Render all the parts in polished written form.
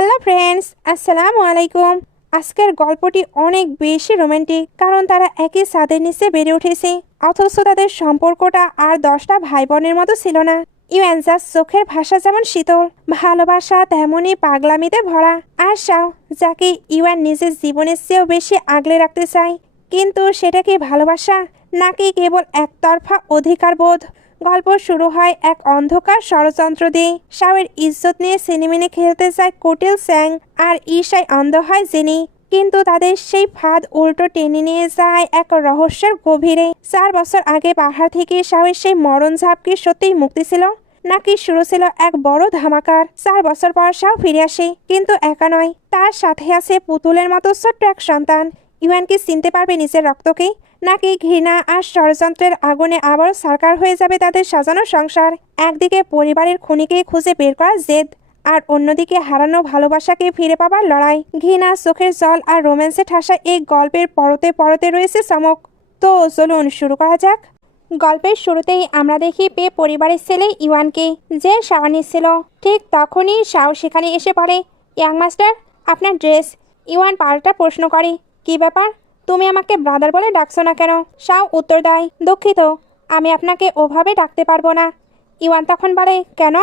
Hello friends, আসসালামু আলাইকুম। আজকের গল্পটি অনেক বেশি রোমান্টিক, কারণ তারা একই ছাদের নিচে বেড়ে উঠেছে, অথচ তাদের সম্পর্কটা আর 10টা ভাই বোনের মতো ছিল না। ইউএনজার চোখের ভাষা যেমন শীতল, ভালোবাসা তেমনই পাগলামিতে ভরা। আর শাও, যাকে ইউএন নিজের জীবনের চেয়েও বেশি আগলে রাখতে চায়। কিন্তু সেটা কি ভালোবাসা, নাকি কেবল একতরফা অধিকার বোধ? গল্প শুরু হয় এক অন্ধকার ষড়যন্ত্র দিয়ে। শাওয়ের ইজ্জত নিয়ে সিনেমিনে খেলতে চায় কুটিল স্যাং, আর ঈশায় অন্ধ হয় জেনি। কিন্তু তাদের সেই ফাঁদ উল্টো টেনে নিয়ে যায় এক রহস্যের গভীরে। 4 বছর আগে পাহাড় থেকে শাওয়ের সেই মরণ ঝাপকি সত্যিই মুক্তি ছিল, নাকি শুরু ছিল এক বড় ধামাকার? 4 বছর পর শাও ফিরে আসে, কিন্তু একা নয়, তার সাথে আছে পুতুলের মতো ছোট্ট এক সন্তান। ইউয়ান কি চিনতে পারবে নিজের রক্তকে, নাকি ঘৃণা আর ষড়যন্ত্রের আগুনে আবারও সারকার হয়ে যাবে তাদের সাজানো সংসার? একদিকে পরিবারের খুনিকে খুঁজে বের করা জেদ, আর অন্যদিকে হারানো ভালোবাসাকে ফিরে পাবার লড়াই। ঘৃণা, চোখের জল আর রোম্যান্সে ঠাসা এই গল্পের পরতে পরতে রয়েছে চমক। তো চলুন শুরু করা যাক। গল্পের শুরুতেই আমরা দেখি পরিবারের ছেলে ইওয়ানকে, যে শাওয়া নিচ্ছিল। ঠিক তখনই শাও সেখানে এসে পড়ে। ইয়াং মাস্টার, আপনার ড্রেস। ইওয়ান পাল্টা প্রশ্ন করে, কি ব্যাপার, তুমি আমাকে ব্রাদার বলে ডাকছো না কেন? শাও উত্তর দেয়, দুঃখিত, আমি আপনাকে ওভাবে ডাকতে পারবো না। ইওয়ান তখন বলে, কেন?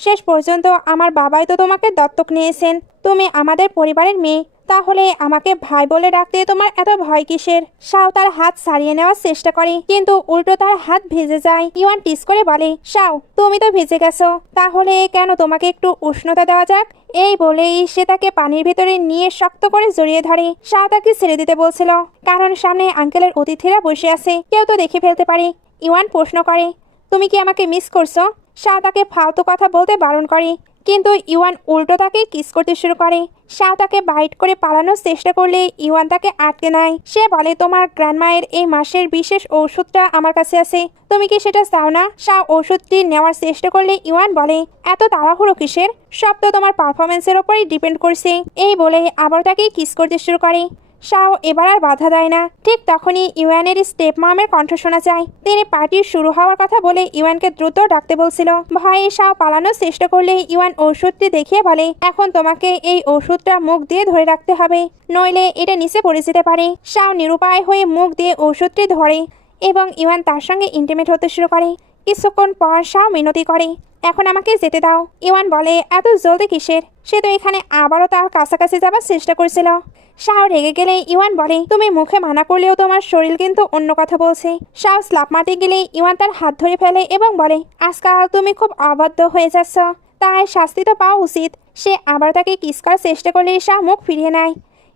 শেষ পর্যন্ত আমার বাবাই তো তোমাকে দত্তক নিয়েছেন, তুমি আমাদের পরিবারের মেয়ে, তাহলে আমাকে ভাই বলে ডাকতে তোমার এত ভয় কিসের? শাও তার হাত ছাড়িয়ে নেওয়ার চেষ্টা করে, কিন্তু উল্টো তার হাত ভিজে যায়। ইওয়ান টিস করে বলে, শাও, তুমি তো ভিজে গেছো, তাহলে কেন তোমাকে একটু উষ্ণতা দেওয়া যাক? এই বলেই সে তাকে পানির ভেতরে নিয়ে শক্ত করে জড়িয়ে ধরে। শাও তাকে ছেড়ে দিতে বলছিল, কারণ সামনে আঙ্কেলের অতিথিরা বসে আছে, কেউ তো দেখে ফেলতে পারে। ইওয়ান প্রশ্ন করে, তুমি কি আমাকে মিস করছো? শাও তাকে ফালতু কথা বলতে বারণ করে, কিন্তু ইওয়ান উল্টো তাকে কিস করতে শুরু করে। শাও তাকে বাইট করে পালানোর চেষ্টা করলে ইওয়ান তাকে আটকে নেয়। সে বলে, তোমার গ্র্যান্ডমায়ের এই মাসের বিশেষ ঔষধটা আমার কাছে আছে, তুমি কি সেটা চাও না? শাও ওষুধটি নেওয়ার চেষ্টা করলে ইওয়ান বলে, এত তাড়াহুড়ো কিসের? সব তো তোমার পারফরমেন্সের ওপরই ডিপেন্ড করছে। এই বলে আবার তাকে কিস করতে শুরু করে। শাও এবার আর বাধা দেয় না। ঠিক তখনই ইওয়ানের স্টেপ মামের কণ্ঠ শোনা যায়। তিনি পার্টির শুরু হওয়ার কথা বলে ইওয়ানকে দ্রুত ডাকতে বলছিল। ভয়ে শাও পালানোর চেষ্টা করলে ইওয়ান ওষুধটি দেখিয়ে বলে, এখন তোমাকে এই ওষুধটা মুখ দিয়ে ধরে রাখতে হবে, নইলে এটা নিচে পড়ে যেতে পারে। শাও নিরুপায় হয়ে মুখ দিয়ে ওষুধটি ধরে এবং ইওয়ান তার সঙ্গে ইন্টিমেট হতে শুরু করে। কিছুক্ষণ পর শাও মিনতি করে, এখন আমাকে যেতে দাও। ইওয়ান বলে, এত জলদি কিসের? সে তো এখানে আবারও তার কাছাকাছি যাবার চেষ্টা করছিল। শাও রেগে গেলে ইওয়ান বলে, তুমি মুখে মানা করলেও তোমার শরীর কিন্তু অন্য কথা বলছে। শাও স্লাপ মারতে গেলে ইওয়ান তার হাত ধরে ফেলে এবং বলে, আজকাল তুমি খুব অবাধ্য হয়ে যাচ্ছ, তাই শাস্তি তো পাওয়া উচিত। সে আবার তাকে কিস করার চেষ্টা করলে শাও মুখ ফিরিয়ে নেয়।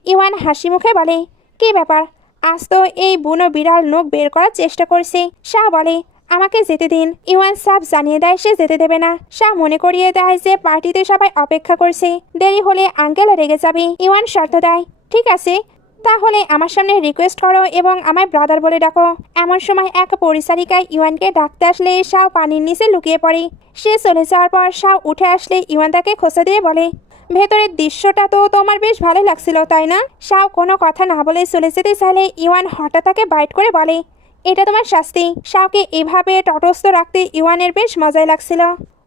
ইওয়ান হাসি মুখে বলে, কি ব্যাপার, আজ তো এই বুনো বিড়াল নখ বের করার চেষ্টা করছে। শাও বলে, আমাকে যেতে দিন। ইওয়ান সাফ জানিয়ে দেয় সে যেতে দেবে না। শাও মনে করিয়ে দেয় যে পার্টিতে সবাই অপেক্ষা করছে, দেরি হলে আঙ্কেল রেগে যাবে। ইওয়ান শর্ত দেয়, ঠিক আছে, তাহলে আমার সামনে রিকোয়েস্ট করো এবং আমায় ব্রাদার বলে ডাকো। এমন সময় এক পরিচারিকা ইওয়ানকে ডাকতে আসলে শাও পানির নিচে লুকিয়ে পড়ে। সে চলে যাওয়ার পর শাও উঠে আসলে ইওয়ান তাকে খোঁচা দিয়ে বলে, ভেতরের দৃশ্যটা তো তোমার বেশ ভালো লাগছিল, তাই না? শাও কোনো কথা না বলে চলে যেতে চাইলে ইওয়ান হঠাৎ তাকে বাইট করে বলে, এটা তোমার শাস্তি। শাওকে এভাবে তটস্থ রাখতে ইওয়ানের বেশ মজাই লাগছিল।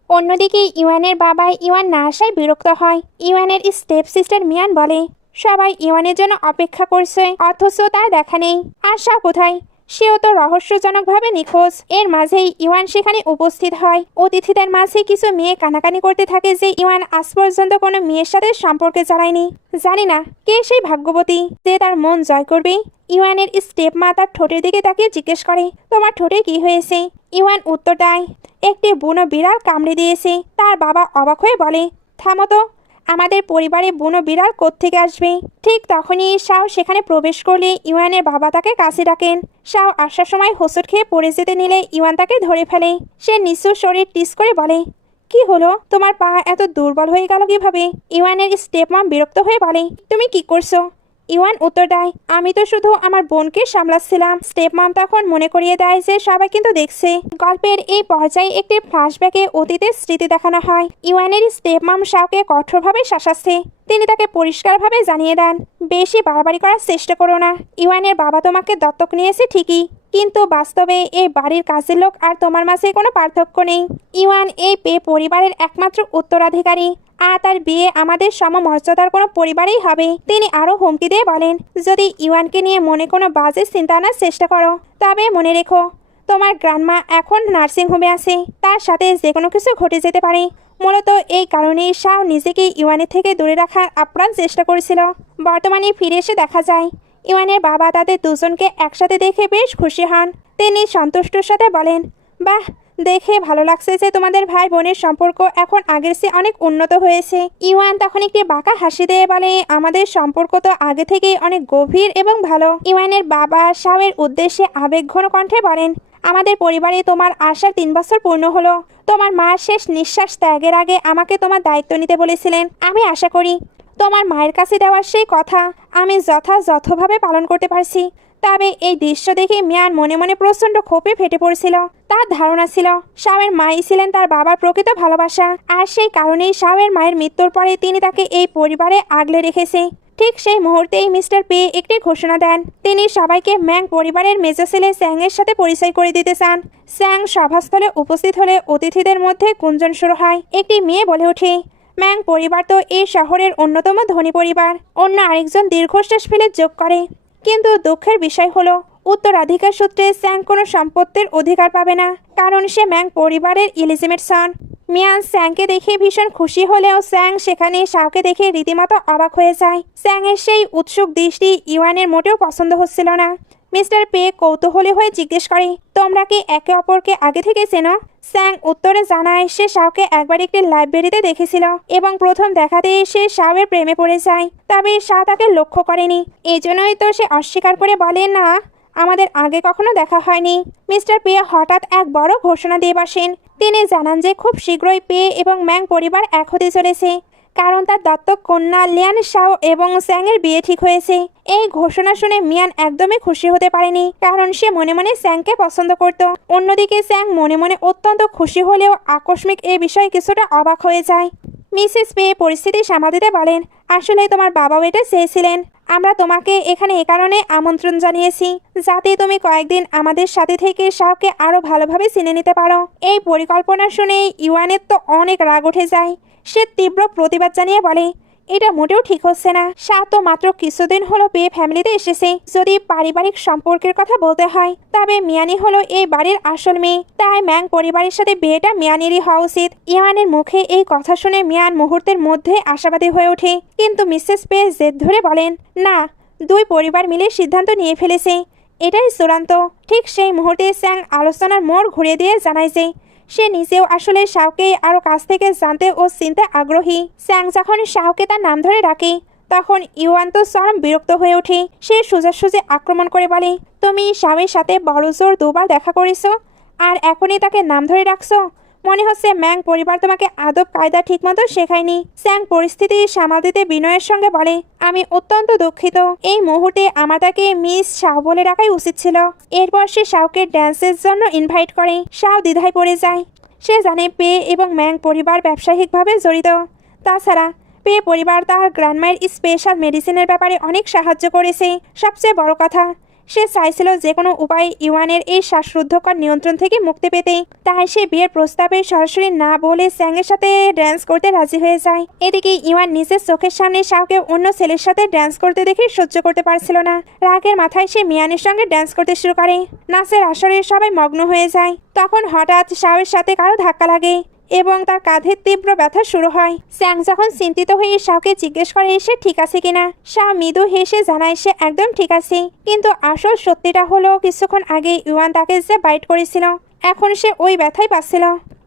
অন্যদিকে ইওয়ানের বাবা ইওয়ান না আসায় বিরক্ত হয়। ইওয়ানের স্টেপ সিস্টার মিয়ান বলে, সবাই ইওয়ানের জন্য অপেক্ষা করছে, অথচ তার দেখা নেই। আর শাও কোথায়? সেও তো রহস্যজনকভাবে নিখোঁজ। এর মাঝেই ইওয়ান সেখানে উপস্থিত হয়। অতিথিদের মাঝে কিছু মেয়ে কানাকানি করতে থাকে যে ইওয়ান আজ পর্যন্ত কোনো মেয়ের সাথে সম্পর্কে চালায়নি। জানি না কে সেই ভাগ্যবতী যে তার মন জয় করবে। ইওয়ানের স্টেপ মা তার ঠোঁটের দিকে তাকিয়ে জিজ্ঞেস করে, তোমার ঠোঁটে কি হয়েছে? ইওয়ান উত্তর দেয়, একটি বুনো বিড়াল কামড়ে দিয়েছে। তার বাবা অবাক হয়ে বলে, থামো তো, আমাদের পরিবারে বুনো বিড়াল কোত্থেকে আসবে? ঠিক তখনই শাও সেখানে প্রবেশ করলে ইওয়ানের বাবা তাকে কাছে ডাকেন। শাও আসার সময় হোঁচট খেয়ে পড়ে যেতে নিলে ইওয়ান তাকে ধরে ফেলে। সে নিচু শরীর টিস করে বলে, কি হলো, তোমার পা এত দুর্বল হয়ে গেল কিভাবে? ইওয়ানের স্টেপ মম বিরক্ত হয়ে বলে, তুমি কি করছো? ইওয়ান উত্তর দেয়, আমি তো শুধু আমার বোনকে সামলাচ্ছিলাম। স্টেপ মম তখন মনে করিয়ে দেয় যে সবাই কিন্তু দেখছে। গল্পের এই পর্যায়ে একটি ফ্ল্যাশব্যাকে অতীতের স্মৃতি দেখানো হয়। ইওয়ানের স্টেপ মম শাওকে কঠোরভাবে শাসাচ্ছে। তিনি তাকে পরিষ্কারভাবে জানিয়ে দেন, বেশি বাড়াবাড়ি করার চেষ্টা করো না। ইওয়ানের বাবা তোমাকে দত্তক নিয়েছে ঠিকই, কিন্তু বাস্তবে এই বাড়ির কাজের লোক আর তোমার মাঝে কোনো পার্থক্য নেই। ইওয়ান এই পরিবারের একমাত্র উত্তরাধিকারী, আর তার বিয়ে আমাদের সমমর্যাদার কোনো পরিবারেই হবে। তিনি আরও হুমকি দিয়ে বলেন, যদি ইউয়ানকে নিয়ে মনে কোনো বাজে চিন্তা আনার চেষ্টা করো তবে মনে রেখো তোমার গ্র্যান্ডমা এখন নার্সিংহোমে আছে, তার সাথে যে কোনো কিছু ঘটে যেতে পারে। মূলত এই কারণেই শাও নিজেকে ইউয়ানের থেকে দূরে রাখার আপ্রাণ চেষ্টা করেছিল। বর্তমানে ফিরে এসে দেখা যায় ইউয়ানের বাবা তাদের দুজনকে একসাথে দেখে বেশ খুশি হন। তিনি সন্তুষ্টর সাথে বলেন, বাহ, দেখে ভালো লাগছে যে তোমাদের ভাই বোনের সম্পর্ক এখন আগের চেয়ে অনেক উন্নত হয়েছে। ইউয়ান তখন একটি বাঁকা হাসি দিয়ে বলে, আমাদের সম্পর্ক তো আগে থেকেই অনেক গভীর এবং ভালো। ইউয়ানের বাবা শাওয়ের উদ্দেশ্যে আবেগঘন কণ্ঠে বলেন, আমাদের পরিবারে তোমার আসার 3 বছর পূর্ণ হলো। তোমার মা শেষ নিঃশ্বাস ত্যাগের আগে আমাকে তোমার দায়িত্ব নিতে বলেছিলেন। আমি আশা করি তোমার মায়ের কাছে দেওয়ার সেই কথা আমি যথাযথভাবে পালন করতে পারছি। তবে এই দৃশ্য দেখে মিয়ান মনে মনে প্রচণ্ড ক্ষোভে ফেটে পড়ছিল। তার ধারণা ছিল শাওয়ের মাই ছিলেন তার বাবার প্রকৃত ভালোবাসা, আর সেই কারণেই শাওয়ের মায়ের মৃত্যুর পরে তিনি তাকে এই পরিবারে আগলে রেখেছে। ঠিক সেই মুহূর্তেই মিস্টার পে একটি ঘোষণা দেন। তিনি সবাইকে ম্যাং পরিবারের মেজো ছেলে স্যাংয়ের সাথে পরিচয় করে দিতে চান। স্যাং সভাস্থলে উপস্থিত হলে অতিথিদের মধ্যে গুঞ্জন শুরু হয়। একটি মেয়ে বলে ওঠে, ম্যাং পরিবার তো এই শহরের অন্যতম ধনী পরিবার। অন্য আরেকজন দীর্ঘশ্বাস ফেলে যোগ করে, কিন্তু দুঃখের বিষয় হলো উত্তরাধিকার সূত্রে স্যাং কোনো সম্পত্তির অধিকার পাবে না, কারণ সে ম্যাং পরিবারের ইলিজিমেট সন। মিয়ান স্যাংকে দেখে ভীষণ খুশি হলেও স্যাং সেখানে শাওকে দেখে রীতিমতো অবাক হয়ে যায়। স্যাংয়ের সেই উৎসুক দৃষ্টি ইউয়ানের মোটেও পছন্দ হচ্ছিল না। মিস্টার পে কৌতূহলী হয়ে জিজ্ঞেস করে, তোমরা কি একে অপরকে আগে থেকে চেনো? স্যাং উত্তরে জানায় সে শাওকে একবার একটি লাইব্রেরিতে দেখেছিল এবং প্রথম দেখাতেই সে শাওয়ের প্রেমে পড়ে যায়। তবে শাও তাকে লক্ষ্য করেনি, এই জন্যই তো সে অস্বীকার করে বলে, না, আমাদের আগে কখনো দেখা হয়নি। মিস্টার পে হঠাৎ এক বড় ঘোষণা দিয়ে বসেন। তিনি জানান যে খুব শীঘ্রই পে এবং ম্যাং পরিবার এক হতে চলেছে, কারণ তার দত্তক কন্যা লিয়ান শাও এবং স্যাংয়ের বিয়ে ঠিক হয়েছে। এই ঘোষণা শুনে মিয়ান একদমই খুশি হতে পারেনি, কারণ সে মনে মনে স্যাংকে পছন্দ করত। অন্যদিকে স্যাং মনে মনে অত্যন্ত খুশি হলেও আকস্মিক এই বিষয়ে কিছুটা অবাক হয়ে যায়। মিসেস পে পরিস্থিতি সামাল দিতে বলেন, আসলে তোমার বাবাও এটা চেয়েছিলেন। আমরা তোমাকে এখানে এ কারণে আমন্ত্রণ জানিয়েছি যাতে তুমি কয়েকদিন আমাদের সাথে থেকে শাওকে আরও ভালোভাবে চিনে নিতে পারো। এই পরিকল্পনা শুনে ইউয়ানের তো অনেক রাগ উঠে যায়। সে তীব্র প্রতিবাদ জানিয়ে বলে, এটা মোটেও ঠিক হচ্ছে না। শাও তো মাত্র কিছুদিন হলো পে ফ্যামিলিতে এসেছে। যদি পারিবারিক সম্পর্কের কথা বলতে হয় তবে মিয়ানি হলো এই বাড়ির আসল মেয়ে, তাই ম্যাং পরিবারের সাথে বিয়েটা মিয়ানেরই হওয়া উচিত। ইয়ানের মুখে এই কথা শুনে মিয়ান মুহূর্তের মধ্যে আশাবাদী হয়ে ওঠে, কিন্তু মিসেস পে জেদ ধরে বলেন, না, 2 পরিবার মিলে সিদ্ধান্ত নিয়ে ফেলেছে, এটাই চূড়ান্ত। ঠিক সেই মুহূর্তে স্যাং আলোচনার মোড় ঘুরিয়ে দিয়ে জানায় যে সে নিজেও আসলে শাওকে আরও কাছ থেকে জানতে ও চিনতে আগ্রহী। স্যাং যখন শাওকে তার নাম ধরে ডাকে তখন ইউয়ান তো চরম বিরক্ত হয়ে ওঠে। সে সোজাসুজি আক্রমণ করে বলে, তুমি শাওয়ের সাথে বড় জোর 2 বার দেখা করেছো আর এখনই তাকে নাম ধরে ডাকছো? মনে হচ্ছে ম্যাং পরিবার তোমাকে আদব কায়দা ঠিকমতো শেখায়নি। স্যাং পরিস্থিতি সামাল দিতে বিনয়ের সঙ্গে বলে, আমি অত্যন্ত দুঃখিত। এই মুহূর্তে আমার তাকে মিস শাও বলে ডাকাই উচিত ছিল। এরপর সে শাওকে ড্যান্সের জন্য ইনভাইট করে। শাও দ্বিধায় পড়ে যায়। সে জানে পে এবং ম্যাং পরিবার ব্যবসায়িকভাবে জড়িত। তাছাড়া পে পরিবার তার গ্র্যান্ডমায়ের স্পেশাল মেডিসিনের ব্যাপারে অনেক সাহায্য করেছে। সবচেয়ে বড় কথা, সে চাইছিল যে কোনো উপায়ে ইউয়ানের এই শ্বাসরুদ্ধকর নিয়ন্ত্রণ থেকে মুক্তি পেতে। তাই সে বিয়ের প্রস্তাবে সরাসরি না বলে স্যাংয়ের সাথে ড্যান্স করতে রাজি হয়ে যায়। এদিকে ইউয়ান নিজের চোখের সামনে শাওকে অন্য ছেলের সাথে ড্যান্স করতে দেখে সহ্য করতে পারছিল না। রাগের মাথায় সে মিয়ানের সঙ্গে ড্যান্স করতে শুরু করে। নাচের আসরে সবাই মগ্ন হয়ে যায়। তখন হঠাৎ শাওয়ের সাথে কারো ধাক্কা লাগে এবং তার কাঁধে তীব্র ব্যথা শুরু হয়। স্যাং যখন চিন্তিত হয়ে শাওকে জিজ্ঞেস করে সে ঠিক আছে কিনা, শাও মৃদু হেসে জানায় সে একদম ঠিক আছে। কিন্তু আসল সত্যিটা হলো কিছুক্ষণ আগে ইউয়ান তাকে যে বাইট করেছিল এখন সে ওই ব্যথাই পাচ্ছিল।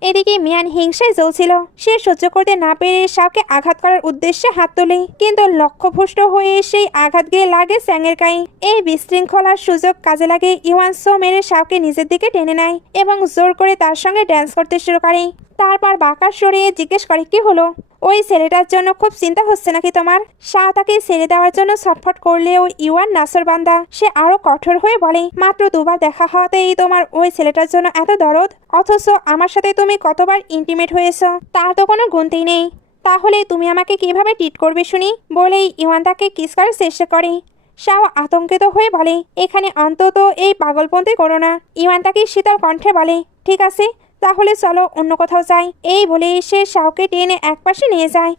এদিকে মিয়ান হিংসায় জ্বলছিল। সে সহ্য করতে না পেরে শাওকে আঘাত করার উদ্দেশ্যে হাত তোলে, কিন্তু লক্ষ্যভ্রষ্ট হয়ে সেই আঘাত গিয়ে লাগে স্যাংয়ের গায়ে। এই বিশৃঙ্খলার সুযোগ কাজে লাগে ইউয়ান সো মেরে শাওকে নিজের দিকে টেনে নেয় এবং জোর করে তার সঙ্গে ড্যান্স করতে শুরু করে। তারপর বাঁকা সরিয়ে জিজ্ঞেস করে, কি হলো? ওই ছেলেটার জন্য খুব চিন্তা হচ্ছে নাকি তোমার? শাও তাকে ছেড়ে দেওয়ার জন্য ছটফট করলেও ইউয়ান নাসরবান্দা। সে আরো কঠোর হয়ে বলে, মাত্র 2 বার দেখা হওয়াতেই তোমার ওই ছেলেটার জন্য এত দরদ, অথচ আমার সাথে তুমি কতবার ইন্টিমেট হয়েছ তার তো কোনো গুনতেই নেই। তাহলে তুমি আমাকে কিভাবে ট্রিট করবে শুনি? বলেই ইউয়ান তাকে কিস করার চেষ্টা করে। শাও আতঙ্কিত হয়ে বলে, এখানে অন্তত এই পাগলপন্থী করো না। ইউয়ান তাকে শীতল কণ্ঠে বলে, ঠিক আছে, তাহলে চলো অন্য কোথাও যাই। এই বলে সে শাওকে টেনে একপাশে নিয়ে যায়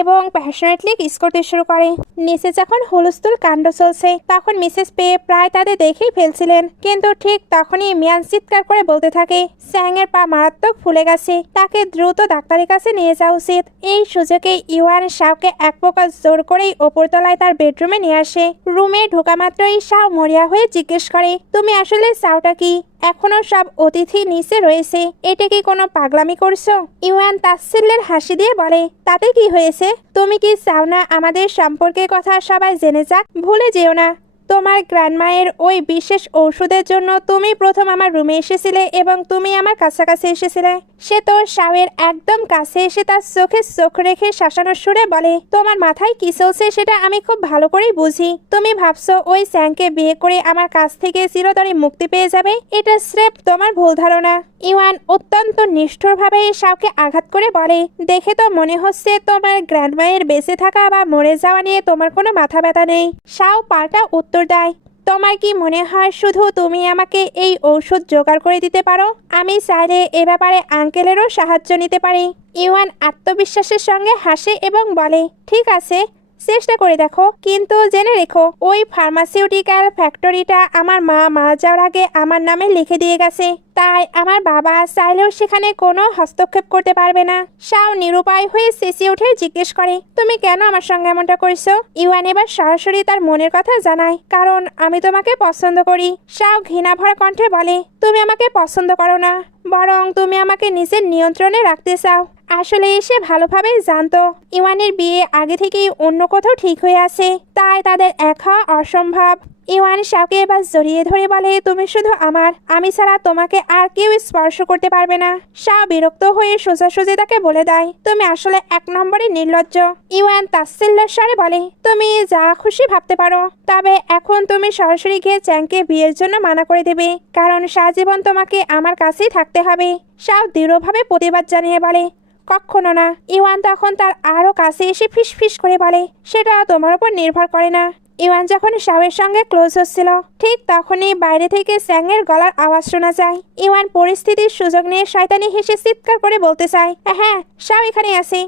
এবং প্যাশনেটলি কিস করতে শুরু করে। নিচে যখন হুলস্থুল কাণ্ড চলছে তখন মিসেস পে প্রায় তাদের দেখেই ফেলছিলেন, কিন্তু ঠিক তখনই মিয়ান চিৎকার করে বলতে থাকে স্যাং এর পা মারাত্মক ফুলে গেছে, তাকে দ্রুত ডাক্তারের কাছে নিয়ে যাওয়া উচিত। এই সুযোগে ইউয়ান শাওকে এক প্রকার জোর করেই ওপরতলায় তার বেডরুমে নিয়ে আসে। রুমে ঢোকা মাত্রই শাও মরিয়া হয়ে জিজ্ঞেস করে, তুমি আসলে চাওটা কি? এখনো সব অতিথি নিচে রয়েছে, এটা কি কোনো পাগলামি করছো? ইউয়ান তাচ্ছিল্যের হাসি দিয়ে বলে, তাতে কি হয়েছে? তুমি কি চাও না আমাদের সম্পর্কের কথা সবাই জেনে যাক? ভুলে যেও না তোমার গ্র্যান্ডমায়ের ওই বিশেষ ঔষধের জন্য তুমি প্রথম আমার রুমে এসেছিলে এবং তুমি আমার কাছাকাছি এসেছিলে। সে তো শাওয়ের একদম কাছে এসে তার চোখে চোখ রেখে শাসানোর সুরে বলে, তোমার মাথায় কি চলছে সেটা আমি খুব ভালো করেই বুঝি। তুমি ভাবছো ওই স্যাংকে বিয়ে করে আমার কাছ থেকে চিরতরে মুক্তি পেয়ে যাবে? এটা স্রেফ তোমার ভুল ধারণা। ইওয়ান অত্যন্ত নিষ্ঠুরভাবে শাওকে আঘাত করে বলে, দেখে তো মনে হচ্ছে তোমার গ্র্যান্ডমায়ের বেঁচে থাকা বা মরে যাওয়া নিয়ে তোমার কোনো মাথা ব্যথা নেই। শাও পাল্টা উত্তর দেয়, তোমার কি মনে হয় শুধু তুমি আমাকে এই ঔষধ জোগাড় করে দিতে পারো? আমি চাইলে এ ব্যাপারে আঙ্কেলেরও সাহায্য নিতে পারি। ইওয়ান আত্মবিশ্বাসের সঙ্গে হাসে এবং বলে, ঠিক আছে, চেষ্টা করে দেখো, কিন্তু জেনে রেখো ওই ফার্মাসিউটিক্যাল ফ্যাক্টরিটা আমার মা মারা যাওয়ার আগে আমার নামে লিখে দিয়ে গেছে, তাই আমার বাবা চাইলেও সেখানে কোনো হস্তক্ষেপ করতে পারবে না। শাও নিরুপায় হয়ে চেঁচিয়ে উঠে জিজ্ঞেস করে, তুমি কেন আমার সঙ্গে এমনটা করছো? ইওয়ান এবার সরাসরি তার মনের কথা জানায়, কারণ আমি তোমাকে পছন্দ করি। শাও ঘৃণা ভরা কণ্ঠে বলে, তুমি আমাকে পছন্দ করো না, বরং তুমি আমাকে নিজের নিয়ন্ত্রণে রাখতে চাও। আসলে সে ভালোভাবেই জানতো ইওয়ানের বিয়ে আগে থেকেই অন্য কোথাও ঠিক হয়ে আছে, তাই তাদের এক হওয়া অসম্ভব। ইওয়ান শাওকে এবার জড়িয়ে ধরে বলে, তুমি শুধু আমার, আমি ছাড়া তোমাকে আর কেউ স্পর্শ করতে পারবে না। শাও বিরক্ত হয়ে সোজাসুজি তাকে বলে দেয়, তুমি আসলে এক নম্বরে নির্লজ্জ। ইওয়ান তাচ্ছিল্যের স্বরে বলে, তুমি যা খুশি ভাবতে পারো, তবে এখন তুমি সরাসরি গিয়ে চ্যাংকে বিয়ের জন্য মানা করে দেবে, কারণ সারাজীবন তোমাকে আমার কাছেই থাকতে হবে। শাও দৃঢ়ভাবে প্রতিবাদ জানিয়ে বলে, কখনো না। ইওয়ান তখন তার আরো কাছে এসে ফিস ফিস করে বলে, সেটা তোমার উপর নির্ভর করে না। ইওয়ান যখন শাওয়ের সঙ্গে ক্লোজ হচ্ছিল ঠিক তখনই বাইরে থেকে স্যাংয়ের গলার আওয়াজ শোনা যায়। ইওয়ান পরিস্থিতির সুযোগ নিয়ে শয়তানি হেসে চিৎকার করে বলতে চায়, হ্যাঁ শাও এখানে আছে।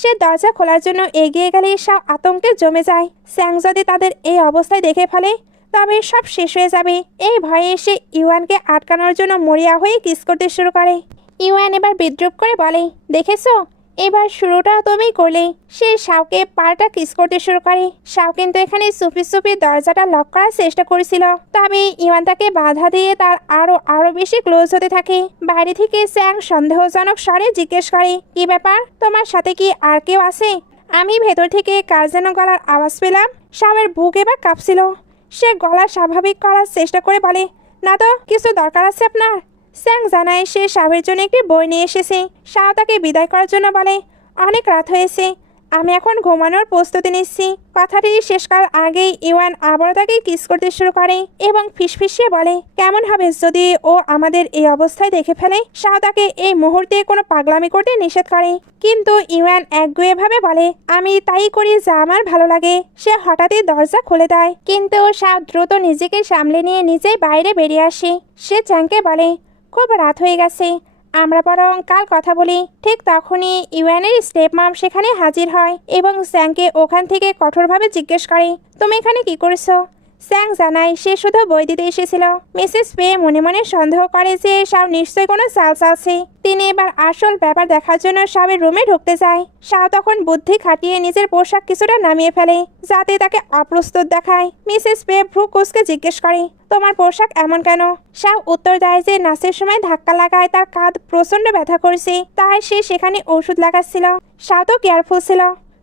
সে দরজা খোলার জন্য এগিয়ে গেলে শাও আতঙ্কে জমে যায়। স্যাং যদি তাদের এই অবস্থায় দেখে ফেলে তবে সব শেষ হয়ে যাবে। এই ভয়ে এসে ইওয়ানকে আটকানোর জন্য মরিয়া হয়ে কিস করতে শুরু করে। ইওয়ান এবার বিদ্রুপ করে বলে, দেখেছো, এবার শুরুটা তুমি করলে। সে শাওকে পাল্টা কিস করতে শুরু করে। শাও কিন্তু এখানে চুপি চুপি দরজাটা লক করার চেষ্টা করেছিল, তবে ইওয়ান তাকে বাধা দিয়ে তার আরো বেশি ক্লোজ হতে থাকে। বাইরে থেকে স্যাং সন্দেহজনক স্বরে জিজ্ঞেস করে, কি ব্যাপার, তোমার সাথে কি আর কেউ আছে? আমি ভেতর থেকে কার যেন গলার আওয়াজ পেলাম। শাওয়ের বুক এবার কাঁপছিল। সে গলা স্বাভাবিক করার চেষ্টা করে বলে, না তো, কিছু দরকার আছে আপনার? স্যাং জানায় সে শাওয়ের জন্য একটি বই নিয়ে এসেছে। শাও তাকে বিদায় করার জন্য বলে, অনেক রাত হয়েছে, আমি এখন ঘুমানোর প্রস্তুতি নিচ্ছি। কথাটি শেষ করার আগেই ইওয়ান আবারও তাকে কিস করতে শুরু করে এবং ফিসফিসিয়ে বলে, কেমন হবে যদি ও আমাদের এই অবস্থায় দেখে ফেলে? শাও তাকে এই মুহূর্তে কোনো পাগলামি করতে নিষেধ করে, কিন্তু ইওয়ান একগুঁয়েভাবে বলে, আমি তাই করি যা আমার ভালো লাগে। সে হঠাৎই দরজা খুলে দেয়, কিন্তু শাও দ্রুত নিজেকে সামলে নিয়ে নিজেই বাইরে বেরিয়ে আসে। সে চ্যাংকে বলে, খুব রাত হয়ে গেছে, আমরা বরং কাল কথা বলি। ঠিক তখনই ইওয়ানের স্টেপ মম সেখানে হাজির হয় এবং স্যাংকে ওখান থেকে কঠোরভাবে জিজ্ঞেস করে, তুমি এখানে কি করছো? স্যাং জানায় সে শুধু বই দিতে এসেছিল। মিসেস পে মনে মনে সন্দেহ করে যে শাও নিশ্চয়ই কোনো চাল চালছে। তিনি এবার আসল ব্যাপার দেখার জন্য শাওয়ের রুমে ঢুকতে যায়। শাও তখন বুদ্ধি খাটিয়ে নিজের পোশাক কিছুটা নামিয়ে ফেলে যাতে তাকে অপ্রস্তুত দেখায়। মিসেস পে ভ্রু কুঁচকে জিজ্ঞেস করে, তোমার পোশাক এমন কেন? শাও উত্তর দেয় যে নাচের সময় ধাক্কা লাগায় তার কাঁধ প্রচন্ড ব্যথা করছে, তাই সে সেখানে ওষুধ লাগাচ্ছিল। শাও তো কেয়ারফুল ছিল,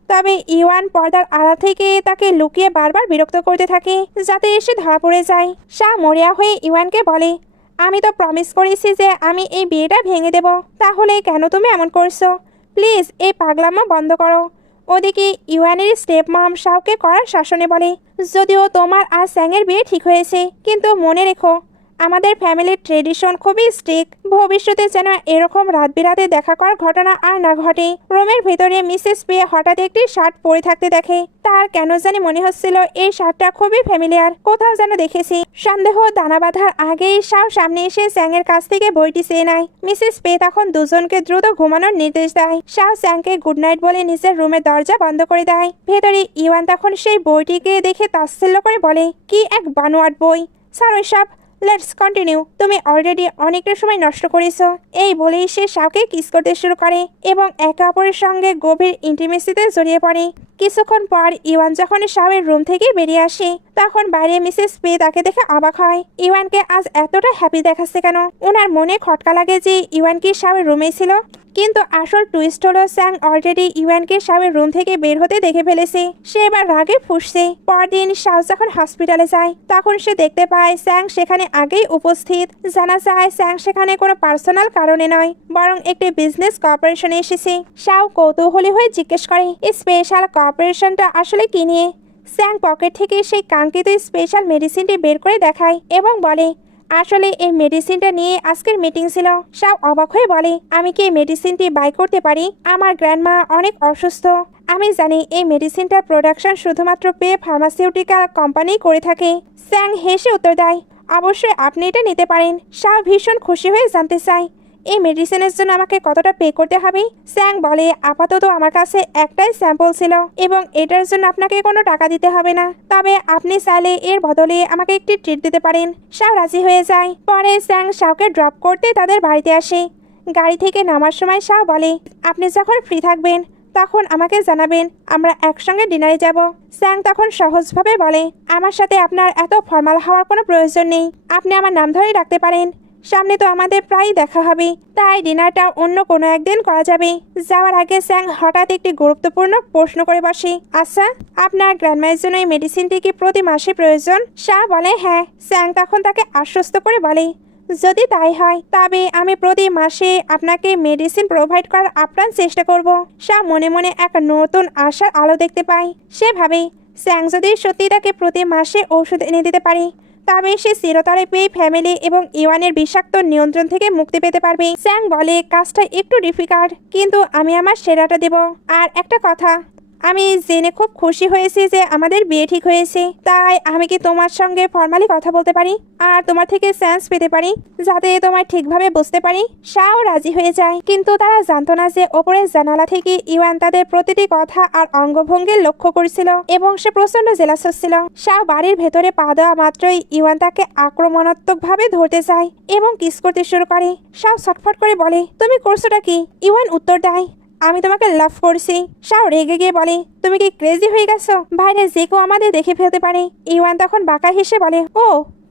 তবে ইওয়ান পর্দার আড়াল থেকে তাকে লুকিয়ে বারবার বিরক্ত করতে থাকে যাতে এসে ধরা পড়ে যায়। শাও মরিয়া হয়ে ইওয়ানকে বলে, আমি তো প্রমিস করেছি যে আমি এই বিয়েটা ভেঙে দেব, তাহলে কেন তুমি এমন করছো? প্লিজ এই পাগলামো বন্ধ করো। ওদিকে ইওয়ানের স্টেপ মম শাওকে করার শাসনে বলে, যদিও তোমার আর স্যাংয়ের বিয়ে ঠিক হয়েছে, কিন্তু মনে রেখো আমাদের ফ্যামিলির ট্রেডিশন খুবই স্ট্রিক্ট। ভবিষ্যতে যেন এরকম রাত বিরাতে দেখা করার ঘটনা আর না ঘটে। রুমের ভিতরে মিসেস পে হঠাৎ একটি শার্ট পরে থাকতে দেখে। তার কেন জানি মনে হচ্ছিল এই শার্টটা খুবই ফ্যামিলিয়ার, কোথাও যেন দেখেছি। সন্দেহ দানা বাঁধার আগেই শাও সামনে এসে স্যাংয়ের কাছ থেকে বইটি চেয়ে নেয়। মিসেস পে তখন দুজনকে দ্রুত ঘুমানোর নির্দেশ দেয়। শাও স্যাংকে গুড নাইট বলে নিজের রুমের দরজা বন্ধ করে দেয়। ভেতরে ইওয়ান তখন সেই বইটিকে দেখে তাচ্ছিল্য করে বলে, কি এক বানোয়াট বই, স্যার ওইসব, লেটস কন্টিনিউ, তুমি অলরেডি অনেকটা সময় নষ্ট করেছো। এই বলেই সে শাওকে কিস করতে শুরু করে এবং একে অপরের সঙ্গে গভীর ইন্টিমেসিতে জড়িয়ে পড়ে। কিছুক্ষণ পর ইওয়ান যখন শাওয়ের রুম থেকে বেরিয়ে আসে তখন বাইরে মিসেস পে তাকে দেখে অবাক হয়। ইওয়ানকে আজ এতটা হ্যাপি দেখাচ্ছে কেন? ওনার মনে খটকা লাগে যে ইওয়ান কি শাওয়ের রুমেই ছিল, কিন্তু আসল টুইস্ট হলো স্যাং অলরেডি ইওয়ানকে শাওয়ের রুম থেকে বের হতে দেখে ফেলেছে। সে এবার রাগে ফুঁসছে। পরদিন শাও যখন হসপিটালে যায় তখন সে দেখতে পায় স্যাং সেখানে আগেই উপস্থিত। জানা যায় স্যাং সেখানে কোনো পার্সোনাল কারণে নয়, বরং একটি বিজনেস কর্পোরেশনে এসেছে। শাও কৌতূহলী হয়ে জিজ্ঞেস করে এই স্পেশাল কর্পোরেশনটা আসলে কি নিয়ে। স্যাং পকেট থেকে সেই কাঙ্ক্ষিত স্পেশাল মেডিসিনটি বের করে দেখায় এবং বলে, আসলে এই মেডিসিনটা নিয়ে আজকের মিটিং ছিল। শাও অবাক হয়ে বলে, আমি কি এই মেডিসিনটি বাই করতে পারি? আমার গ্র্যান্ডমা অনেক অসুস্থ। আমি জানি এই মেডিসিনটার প্রোডাকশন শুধুমাত্র পে ফার্মাসিউটিক্যাল কোম্পানি করে থাকে। স্যাং হেসে উত্তর দেয়, অবশ্যই আপনি এটা নিতে পারেন। শাও ভীষণ খুশি হয়ে জানতে চায়, এই মেডিসিনের জন্য আমাকে কতটা পে করতে হবে? স্যাং বলে, আপাতত আমার কাছে একটাই স্যাম্পল ছিল এবং এটার জন্য আপনাকে কোনো টাকা দিতে হবে না, তবে আপনি চাইলে এর বদলে আমাকে একটি ট্রিট দিতে পারেন। শাও রাজি হয়ে যায়। পরে স্যাং শাওকে ড্রপ করতে তাদের বাড়িতে আসে। গাড়ি থেকে নামার সময় শাও বলে, আপনি যখন ফ্রি থাকবেন তখন আমাকে জানাবেন, আমরা একসঙ্গে ডিনারে যাব। স্যাং তখন সহজভাবে বলে, আমার সাথে আপনার এত ফর্মাল হওয়ার কোনো প্রয়োজন নেই, আপনি আমার নাম ধরেই রাখতে পারেন। সামনে তো আমাদের প্রায় দেখা হবে, তাই ডিনারটা অন্য কোনো একদিন করা যাবে। যাওয়ার আগে স্যাং হঠাৎ একটি গুরুত্বপূর্ণ প্রশ্ন করে বসে, আচ্ছা আপনার গ্র্যান্ডমায়ের জন্য এই মেডিসিনটি কি প্রতি মাসে প্রয়োজন? শাহ বলে, হ্যাঁ। স্যাং তখন তাকে আশ্বস্ত করে বলে, যদি তাই হয় তবে আমি প্রতি মাসে আপনাকে মেডিসিন প্রোভাইড করার আপ্রাণ চেষ্টা করব। শাহ মনে মনে এক নতুন আশার আলো দেখতে পায়। সে ভাবে স্যাং যদি সত্যি তাকে প্রতি মাসে ওষুধ এনে দিতে পারে তবে সে চিরতরে পেয়ে ফ্যামিলি এবং ইওয়ানের বিষাক্ত নিয়ন্ত্রণ থেকে মুক্তি পেতে পারবে। স্যাং বলে, কাজটা একটু ডিফিকাল্ট, কিন্তু আমি আমার সেরাটা দেব। আর একটা কথা, আমি জেনে খুব খুশি হয়েছি যে আমাদের বিয়ে ঠিক হয়েছে, তাই আমি কি তোমার সঙ্গে ফর্মালি কথা বলতে পারি আর তোমার থেকে সেন্স পেতে পারি যাতে তোমায় ঠিকভাবে বুঝতে পারি? শাও রাজি হয়ে যায়, কিন্তু তারা জানতো না যে ওপরের জানালা থেকে ইওয়ান তাদের প্রতিটি কথা আর অঙ্গভঙ্গি লক্ষ্য করছিল এবং সে প্রচন্ড জেলাস হচ্ছিল। শাও বাড়ির ভেতরে পা দেওয়া মাত্রই ইওয়ান তাকে আক্রমণাত্মকভাবে ধরতে চায় এবং কিস করতে শুরু করে। শাও ছটফট করে বলে, তুমি করছোটা কি? ইওয়ান উত্তর দেয়, আমি তোমাকে লাভ করছি। শাও রেগে গিয়ে বলে, তুমি কি ক্রেজি হয়ে গেছো? বাইরে যে কেউ আমাদের দেখে ফেলতে পারে। ইওয়ান তখন বাঁকা হেসে বলে, ও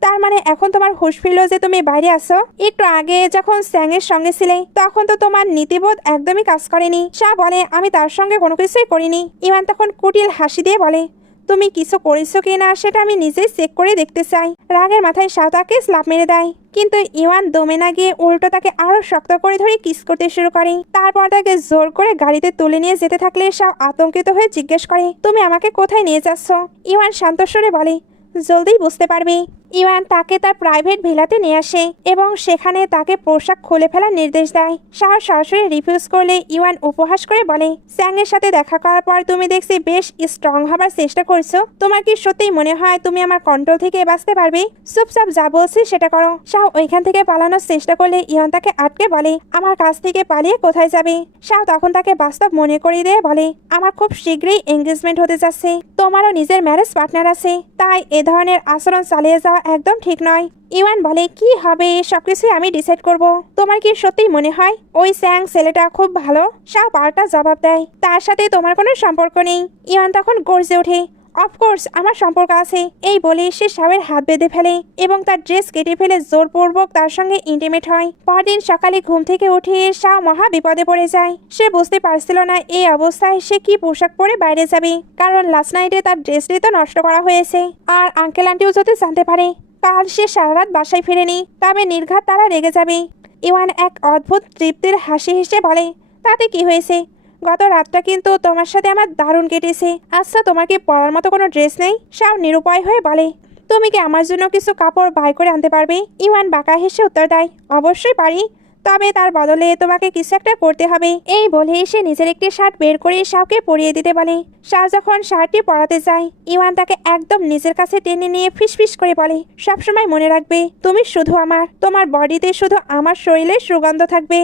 তার মানে এখন তোমার হুঁশ ফিরল যে তুমি বাইরে আসো? একটু আগে যখন স্যাংয়ের সঙ্গে ছিলে তখন তো তোমার নীতিবোধ একদমই কাজ করেনি। শাহ বলে, আমি তার সঙ্গে কোনো কিছুই করিনি। ইওয়ান তখন কুটিল হাসি দিয়ে বলে, তুমি কিছু করেছো কিনা সেটা আমি নিজেই চেক করে দেখতে চাই। রাগের মাথায় শাও তাকে স্লাপ মেরে দেয়, কিন্তু ইওয়ান দমে না গিয়ে উল্টো তাকে আরো শক্ত করে ধরে কিস করতে শুরু করে। তারপর তাকে জোর করে গাড়িতে তুলে নিয়ে যেতে থাকলে শাও আতঙ্কিত হয়ে জিজ্ঞেস করে, তুমি আমাকে কোথায় নিয়ে যাচ্ছ? ইওয়ান শান্ত স্বরে বলে, জলদি বুঝতে পারবি। ইওয়ান তাকে তার প্রাইভেট ভিলাতে নিয়ে আসে এবং সেখানে তাকে পোশাক খুলে ফেলার নির্দেশ দেয়। শাহ সরাসরি রিফিউজ করলে ইওয়ান উপহাস করে বলে, স্যাংয়ের সাথে দেখা করার পর তুমি দেখছি বেশ স্ট্রং হবার চেষ্টা করছো। তোমার কি সত্যিই মনে হয় তুমি আমার কন্ট্রোল থেকে বাঁচতে পারবে? চুপচাপ যা বলছি সেটা করো। শাহ ওইখান থেকে পালানোর চেষ্টা করলে ইওয়ান তাকে আটকে বলে, আমার কাছ থেকে পালিয়ে কোথায় যাবে? শাহ তখন তাকে বাস্তব মনে করিয়ে দিয়ে বলে, আমার খুব শীঘ্রই এঙ্গেজমেন্ট হতে যাচ্ছে, তোমারও নিজের ম্যারেজ পার্টনার আছে, তাই এ ধরনের আচরণ চালিয়ে যাওয়া একদম ঠিক নয়। ইওয়ান বলে, কি হবে সবকিছুই আমি ডিসাইড করব। তোমার কি সত্যিই মনে হয় ওই স্যাং ছেলেটা খুব ভালো? শাহ পাল্টা জবাব দেয়, তার সাথে তোমার কোনো সম্পর্ক নেই। ইওয়ান তখন গর্জে ওঠে, অফকোর্স আমার সম্পর্ক আছে। এই বলে সে শাওয়ের হাত বেঁধে ফেলে এবং তার ড্রেস কেটে ফেলে জোরপূর্বক তার সঙ্গে ইন্টিমেট হয়। পরদিন সকালে ঘুম থেকে উঠে শাও মহা বিপদে পড়ে যায়। সে বুঝতে পারছিল না এই অবস্থায় সে কি পোশাক পরে বাইরে যাবে, কারণ লাস্ট নাইটে তার ড্রেসটি তো নষ্ট করা হয়েছে। আর আঙ্কেল আন্টিও যদি জানতে পারে কাল সে সারা রাত বাসায় ফিরেনি তবে নির্ঘাত তারা রেগে যাবে। ইওয়ান এক অদ্ভুত তৃপ্তির হাসি হেসে বলে, তাতে কি হয়েছে? গত রাতটা কিন্তু তোমার সাথে আমার দারুণ কেটেছে। আচ্ছা তোমার কি পরার মতো কোনো ড্রেস নেই? শাও নিরুপায় হয়ে বলে, তুমি কি আমার জন্য কিছু কাপড় বাই করে আনতে পারবে? ইওয়ান বাঁকা হেসে উত্তর দেয়, অবশ্যই পারি, তবে তার বদলে তোমাকে কিছু একটা করতে হবে। এই বলে সে নিজের একটি শার্ট বের করে শাওকে পরিয়ে দিতে বলে। শাহ যখন শার্টটি পরাতে যায়, ইওয়ান তাকে একদম নিজের কাছে টেনে নিয়ে ফিসফিস করে বলে, সবসময় মনে রাখবে তুমি শুধু আমার, তোমার বডিতে শুধু আমার শরীরের সুগন্ধ থাকবে,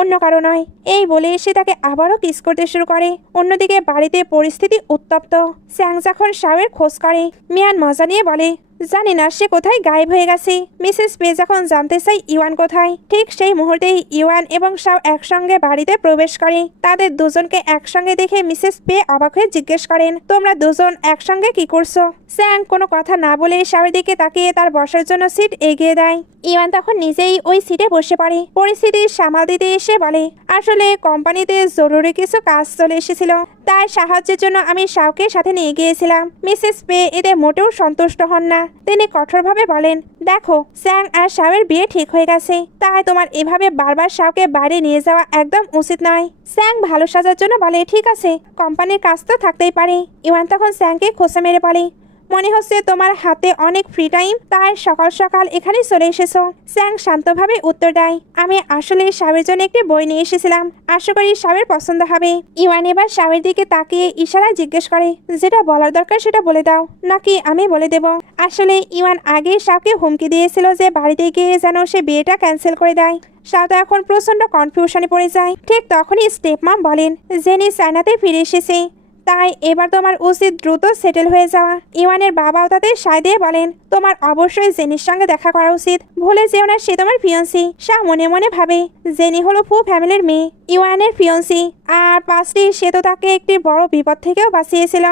অন্য কারো নয়। এই বলে সে তাকে আবারও কিস করতে শুরু করে। অন্যদিকে বাড়িতে পরিস্থিতি উত্তপ্ত। স্যাং যখন শাওয়ের খোঁজ করে, মিয়ান মজা নিয়ে বলে, জানি না সে কোথায় গায়েব হয়ে গেছে। মিসেস পে যখন জানতে চাই ইওয়ান কোথায়, ঠিক সেই মুহূর্তেই ইওয়ান এবং শাও একসঙ্গে বাড়িতে প্রবেশ করে। তাদের দুজনকে একসঙ্গে দেখে মিসেস পে অবাক হয়ে জিজ্ঞেস করেন, তোমরা দুজন একসঙ্গে কি করছো? স্যাং কোনো কথা না বলে শাওয়ের দিকে তাকিয়ে তার বসার জন্য সিট এগিয়ে দেয়। ইওয়ান তখন নিজেই ওই সিটে বসে পড়ে। পরিস্থিতি সামাল দিতে এসে বলে, আসলে কোম্পানিতে জরুরি কিছু কাজ চলে এসেছিল, তার সাহায্যের জন্য আমি শাওকে সাথে নিয়ে গিয়েছিলাম। মিসেস পে এতে মোটেও সন্তুষ্ট হন না। তিনি কঠোরভাবে বলেন, দেখো স্যাং আর শাওয়ের বিয়ে ঠিক হয়ে গেছে, তাই তোমার এভাবে বারবার শাওকে বাইরে নিয়ে যাওয়া একদম উচিত নয়। স্যাং ভালো সাজার জন্য বলে, ঠিক আছে, কোম্পানির কাজ তো থাকতেই পারে। ইওয়ান তখন স্যাংকে খোঁচা মেরে বলে, মনে হচ্ছে তোমার হাতে অনেক ফ্রি টাইম, তাই সকাল সকাল এখানে চলে এসেছো। স্যাং শান্তভাবে উত্তর দেয়, আমি আসলে শাওয়ের জন্য একটি বই নিয়ে এসেছিলাম, আশা করি শাওয়ের পছন্দ হবে। ইওয়ান এবার শাওয়ের দিকে তাকিয়ে ইশারায় জিজ্ঞেস করে, যেটা বলার দরকার সেটা বলে দাও, নাকি আমি বলে দেব? আসলে ইওয়ান আগে শাওকে হুমকি দিয়েছিল যে বাড়িতে গিয়ে যেন সে বিয়েটা ক্যান্সেল করে দেয়। শাও তো এখন প্রচন্ড কনফিউশনে পড়ে যায়। ঠিক তখনই স্টেপ মাম বলেন, জেনি চায়নাতে ফিরে এসেছে, তাই এবার তোমার উচিত দ্রুত সেটেল হয়ে যাওয়া। ইওয়ানের বাবাও তাদের সায় দিয়ে বলেন, তোমার অবশ্যই জেনির সঙ্গে দেখা করা উচিত, ভুলে যেও না সে তোমার ফিয়ন্সি। শাহ মনে মনে ভাবে, জেনি হলো ফু ফ্যামিলির মেয়ে, ইওয়ানের ফিয়ন্সি, আর পাঁচটি সে তো তাকে একটি বড় বিপদ থেকেও বাঁচিয়েছিল।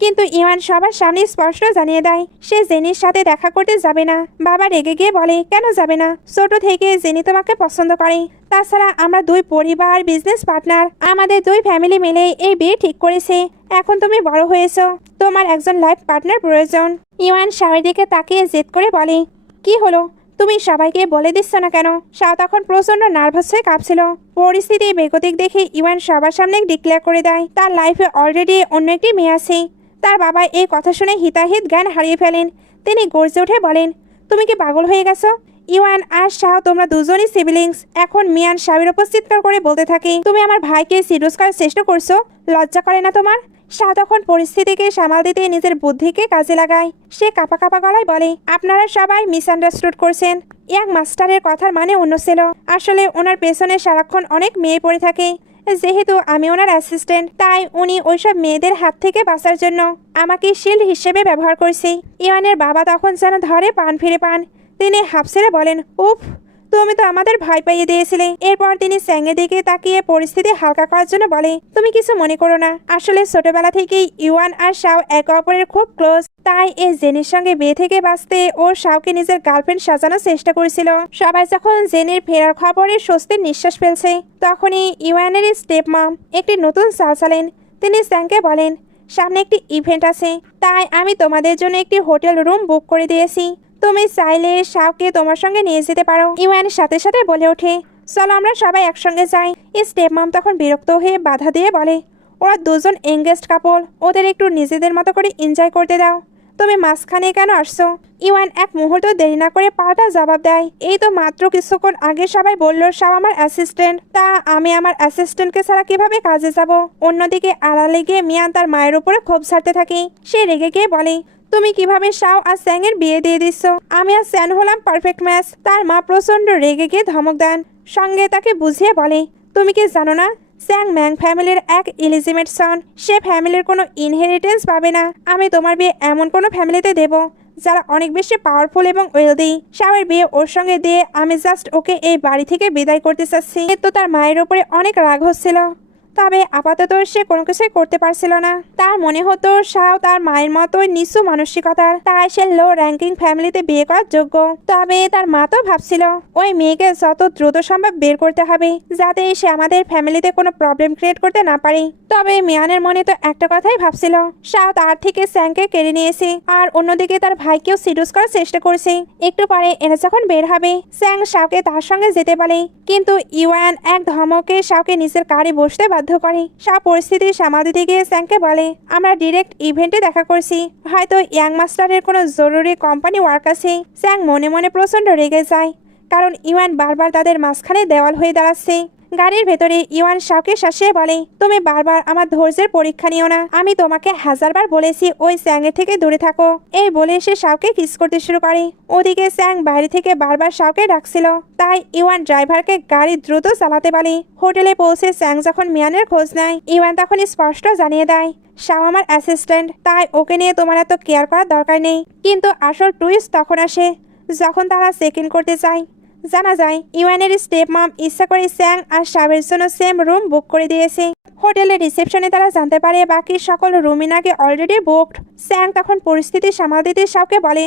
কিন্তু ইওয়ান সবার সামনে স্পষ্ট জানিয়ে দেয় সে জেনির সাথে দেখা করতে যাবে না। বাবা রেগে গিয়ে বলে, কেন যাবে না? ছোট থেকে জেনি তোমাকে পছন্দ করে, তাছাড়া আমরা দুই পরিবার বিজনেস পার্টনার, আমাদের দুই ফ্যামিলি মিলে এই বিয়ে ঠিক করেছে। এখন তুমি বড় হয়েছো, তোমার একজন লাইফ পার্টনার প্রয়োজন। ইওয়ান শাওয়ের দিকে তাকিয়ে জেদ করে বলে, কি হলো, তুমি সবাইকে বলে দিচ্ছ না কেন? শাও তখন প্রচন্ড নার্ভাস হয়ে কাঁপছিল। পরিস্থিতি বেগতিক দেখে ইওয়ান সবার সামনে ডিক্লেয়ার করে দেয় তার লাইফে অলরেডি অন্য একটি মেয়ে আছে। তার বাবা এই কথা শুনে হিতাহিত জ্ঞান হারিয়ে ফেলেন। তিনি গর্জে উঠে বলেন, তুমি কি পাগল হয়ে গেছো? ইওয়ান আর শাহ তোমরা দুজনই সিবলিংস। এখন মিয়ান শাহের উপর চিৎকার করে বলতে থাকে, তুমি আমার ভাইকে সিরিয়াস করার চেষ্টা করছো, লজ্জা করে না তোমার? শাহ তখন পরিস্থিতিকে সামাল দিতে নিজের বুদ্ধিকে কাজে লাগায়। সে কাপা কাপা গলায় বলে, আপনারা সবাই মিসআন্ডারস্টুড করছেন। ইয়াং মাস্টারের কথার মানে অন্য ছিল। আসলে ওনার পেছনে সারাক্ষণ অনেক মেয়ে পড়ে থাকে। যেহেতু আমি ওনার অ্যাসিস্ট্যান্ট, তাই উনি ওইসব মেয়েদের হাত থেকে বাঁচার জন্য আমাকে শিল্ড হিসেবে ব্যবহার করছে। ইওয়ানের বাবা তখন যেন ধরে পান ফিরে পান। তিনি হাফ ছেড়ে বলেন, উফ, তুমি তো আমাদের ভয় পাইয়ে দিয়েছিলে। এরপর তিনি স্যাংয়ের দিকে তাকিয়ে পরিস্থিতি হালকা করার জন্য বলে, তুমি কিছু মনে করো না, আসলে ছোটবেলা থেকেই ইওয়ান আর শাও একে অপরের খুব ক্লোজ, তাই এই জেনির সঙ্গে বিয়ে থেকে বাঁচতে ও শাওকে নিজের গার্লফ্রেন্ড সাজানোর চেষ্টা করেছিল। সবাই যখন জেনির ফেরার খবরে স্বস্তির নিঃশ্বাস ফেলছে, তখনই ইওয়ানের স্টেপ মম একটি নতুন চাল চালেন। তিনি স্যাংকে বলেন, সামনে একটি ইভেন্ট আছে, তাই আমি তোমাদের জন্য একটি হোটেল রুম বুক করে দিয়েছি, তুমি চাইলে শাওকে তোমার সঙ্গে নিয়ে যেতে পারো। ইওয়ানের সাথে সাথে বলে ওঠে, চলো আমরা সবাই একসঙ্গে যাই। স্টেপ মম তখন বিরক্ত হয়ে বাধা দিয়ে বলে, ওরা দুজন এঙ্গেজড কাপল, ওদের একটু নিজেদের মতো করে এনজয় করতে দাও, তুমি মাঝখানে কেন আসছো? ইওয়ান এক মুহূর্ত দেরি না করে পাল্টা জবাব দেয়, এই তো মাত্র কিছুক্ষণ আগে সবাই বললো শাও আমার অ্যাসিস্ট্যান্ট, তা আমি আমার অ্যাসিস্ট্যান্টকে ছাড়া কিভাবে কাজে যাব? অন্যদিকে আড়ালে গিয়ে মিয়ান তার মায়ের উপরে ক্ষোভ ছাড়তে থাকে। সে রেগে গিয়ে বলে, তুমি কিভাবে শাও আর স্যাং এর বিয়ে দিয়ে দিচ্ছ? আমি আর স্যান হলাম পারফেক্ট ম্যাচ। তার মা প্রচন্ড রেগে গিয়ে ধমক দেন, সঙ্গে তাকে বুঝিয়ে বলে, তুমি কি জানো না স্যাং ম্যাং ফ্যামিলির এক ইলিজিমেট সন, সে ফ্যামিলির কোনো ইনহেরিটেন্স পাবে না। আমি তোমার বিয়ে এমন কোনো ফ্যামিলিতে দেব যারা অনেক বেশি পাওয়ারফুল এবং ওয়েলদি। শাওয়ের বিয়ে ওর সঙ্গে দিয়ে আমি জাস্ট ওকে এই বাড়ি থেকে বিদায় করতে চাচ্ছি। তো তার মায়ের উপরে অনেক রাগ হচ্ছিল, তবে আপাতত সে কোনো কিছুই করতে পারছিল না। তার মনে হতো শাও তার মায়ের মতোই নিচু মানসিকতার, তাই সে লো র্যাঙ্কিং ফ্যামিলিতে বিয়ে করার যোগ্য। তবে তার মা তো ভাবছিল ওই মেয়েকে যত দ্রুত সম্ভব বের করতে হবে, যাতে সে আমাদের ফ্যামিলিতে কোনো প্রবলেম ক্রিয়েট করতে না পারে। তবে মিয়ানের মনে তো একটা কথাই ভাবছিল, শাও তার থেকে স্যাংকে কেড়ে নিয়েছে, আর অন্যদিকে তার ভাইকেও সিডিউস করার চেষ্টা করছে। একটু পরে এরা যখন বের হবে, স্যাং শাওকে তার সঙ্গে যেতে বলে, কিন্তু ইওয়ান এক ধমকে শাওকে নিজের কারে বসতে বাধ্য করে। শাও পরিস্থিতি সামাল দিতে গিয়ে স্যাংকে বলে, আমরা ডিরেক্ট ইভেন্টে দেখা করছি, হয়তো ইয়াং মাস্টারের কোনো জরুরি কোম্পানি ওয়ার্ক আছে। স্যাং মনে মনে প্রচণ্ড রেগে যায়, কারণ ইওয়ান বারবার তাদের মাঝখানে দেওয়াল হয়ে দাঁড়াচ্ছে। গাড়ির ভেতরে ইওয়ান শাওকে শাসিয়ে বলে, তুমি বারবার আমার ধৈর্যের পরীক্ষা নিও না, আমি তোমাকে হাজারবার বলেছি ওই স্যাংয়ের থেকে দূরে থাকো। এই বলে সে শাওকে কিস করতে শুরু করে। ওদিকে স্যাং বাইরে থেকে বারবার শাওকে ডাকছিল, তাই ইওয়ান ড্রাইভারকে গাড়ি দ্রুত চালাতে বলে। হোটেলে পৌঁছে স্যাং যখন মিয়ানের খোঁজ নেয়, ইওয়ান তখন স্পষ্ট জানিয়ে দেয়, শাও আমার অ্যাসিস্ট্যান্ট, তাই ওকে নিয়ে তোমার এত কেয়ার করার দরকার নেই। কিন্তু আসল টুইস্ট তখন আসে যখন তারা চেক ইন করতে চায়। জানা যায় ইওয়ানের স্টেপ মম ইচ্ছা করে স্যাং আর শাওয়ের জন্য সেম রুম বুক করে দিয়েছে। হোটেলের রিসেপশনে তারা জানতে পারে বাকি সকল রুমই নাকি অলরেডি বুকড। স্যাং তখন পরিস্থিতি সামাল দিতে শাওকে বলে,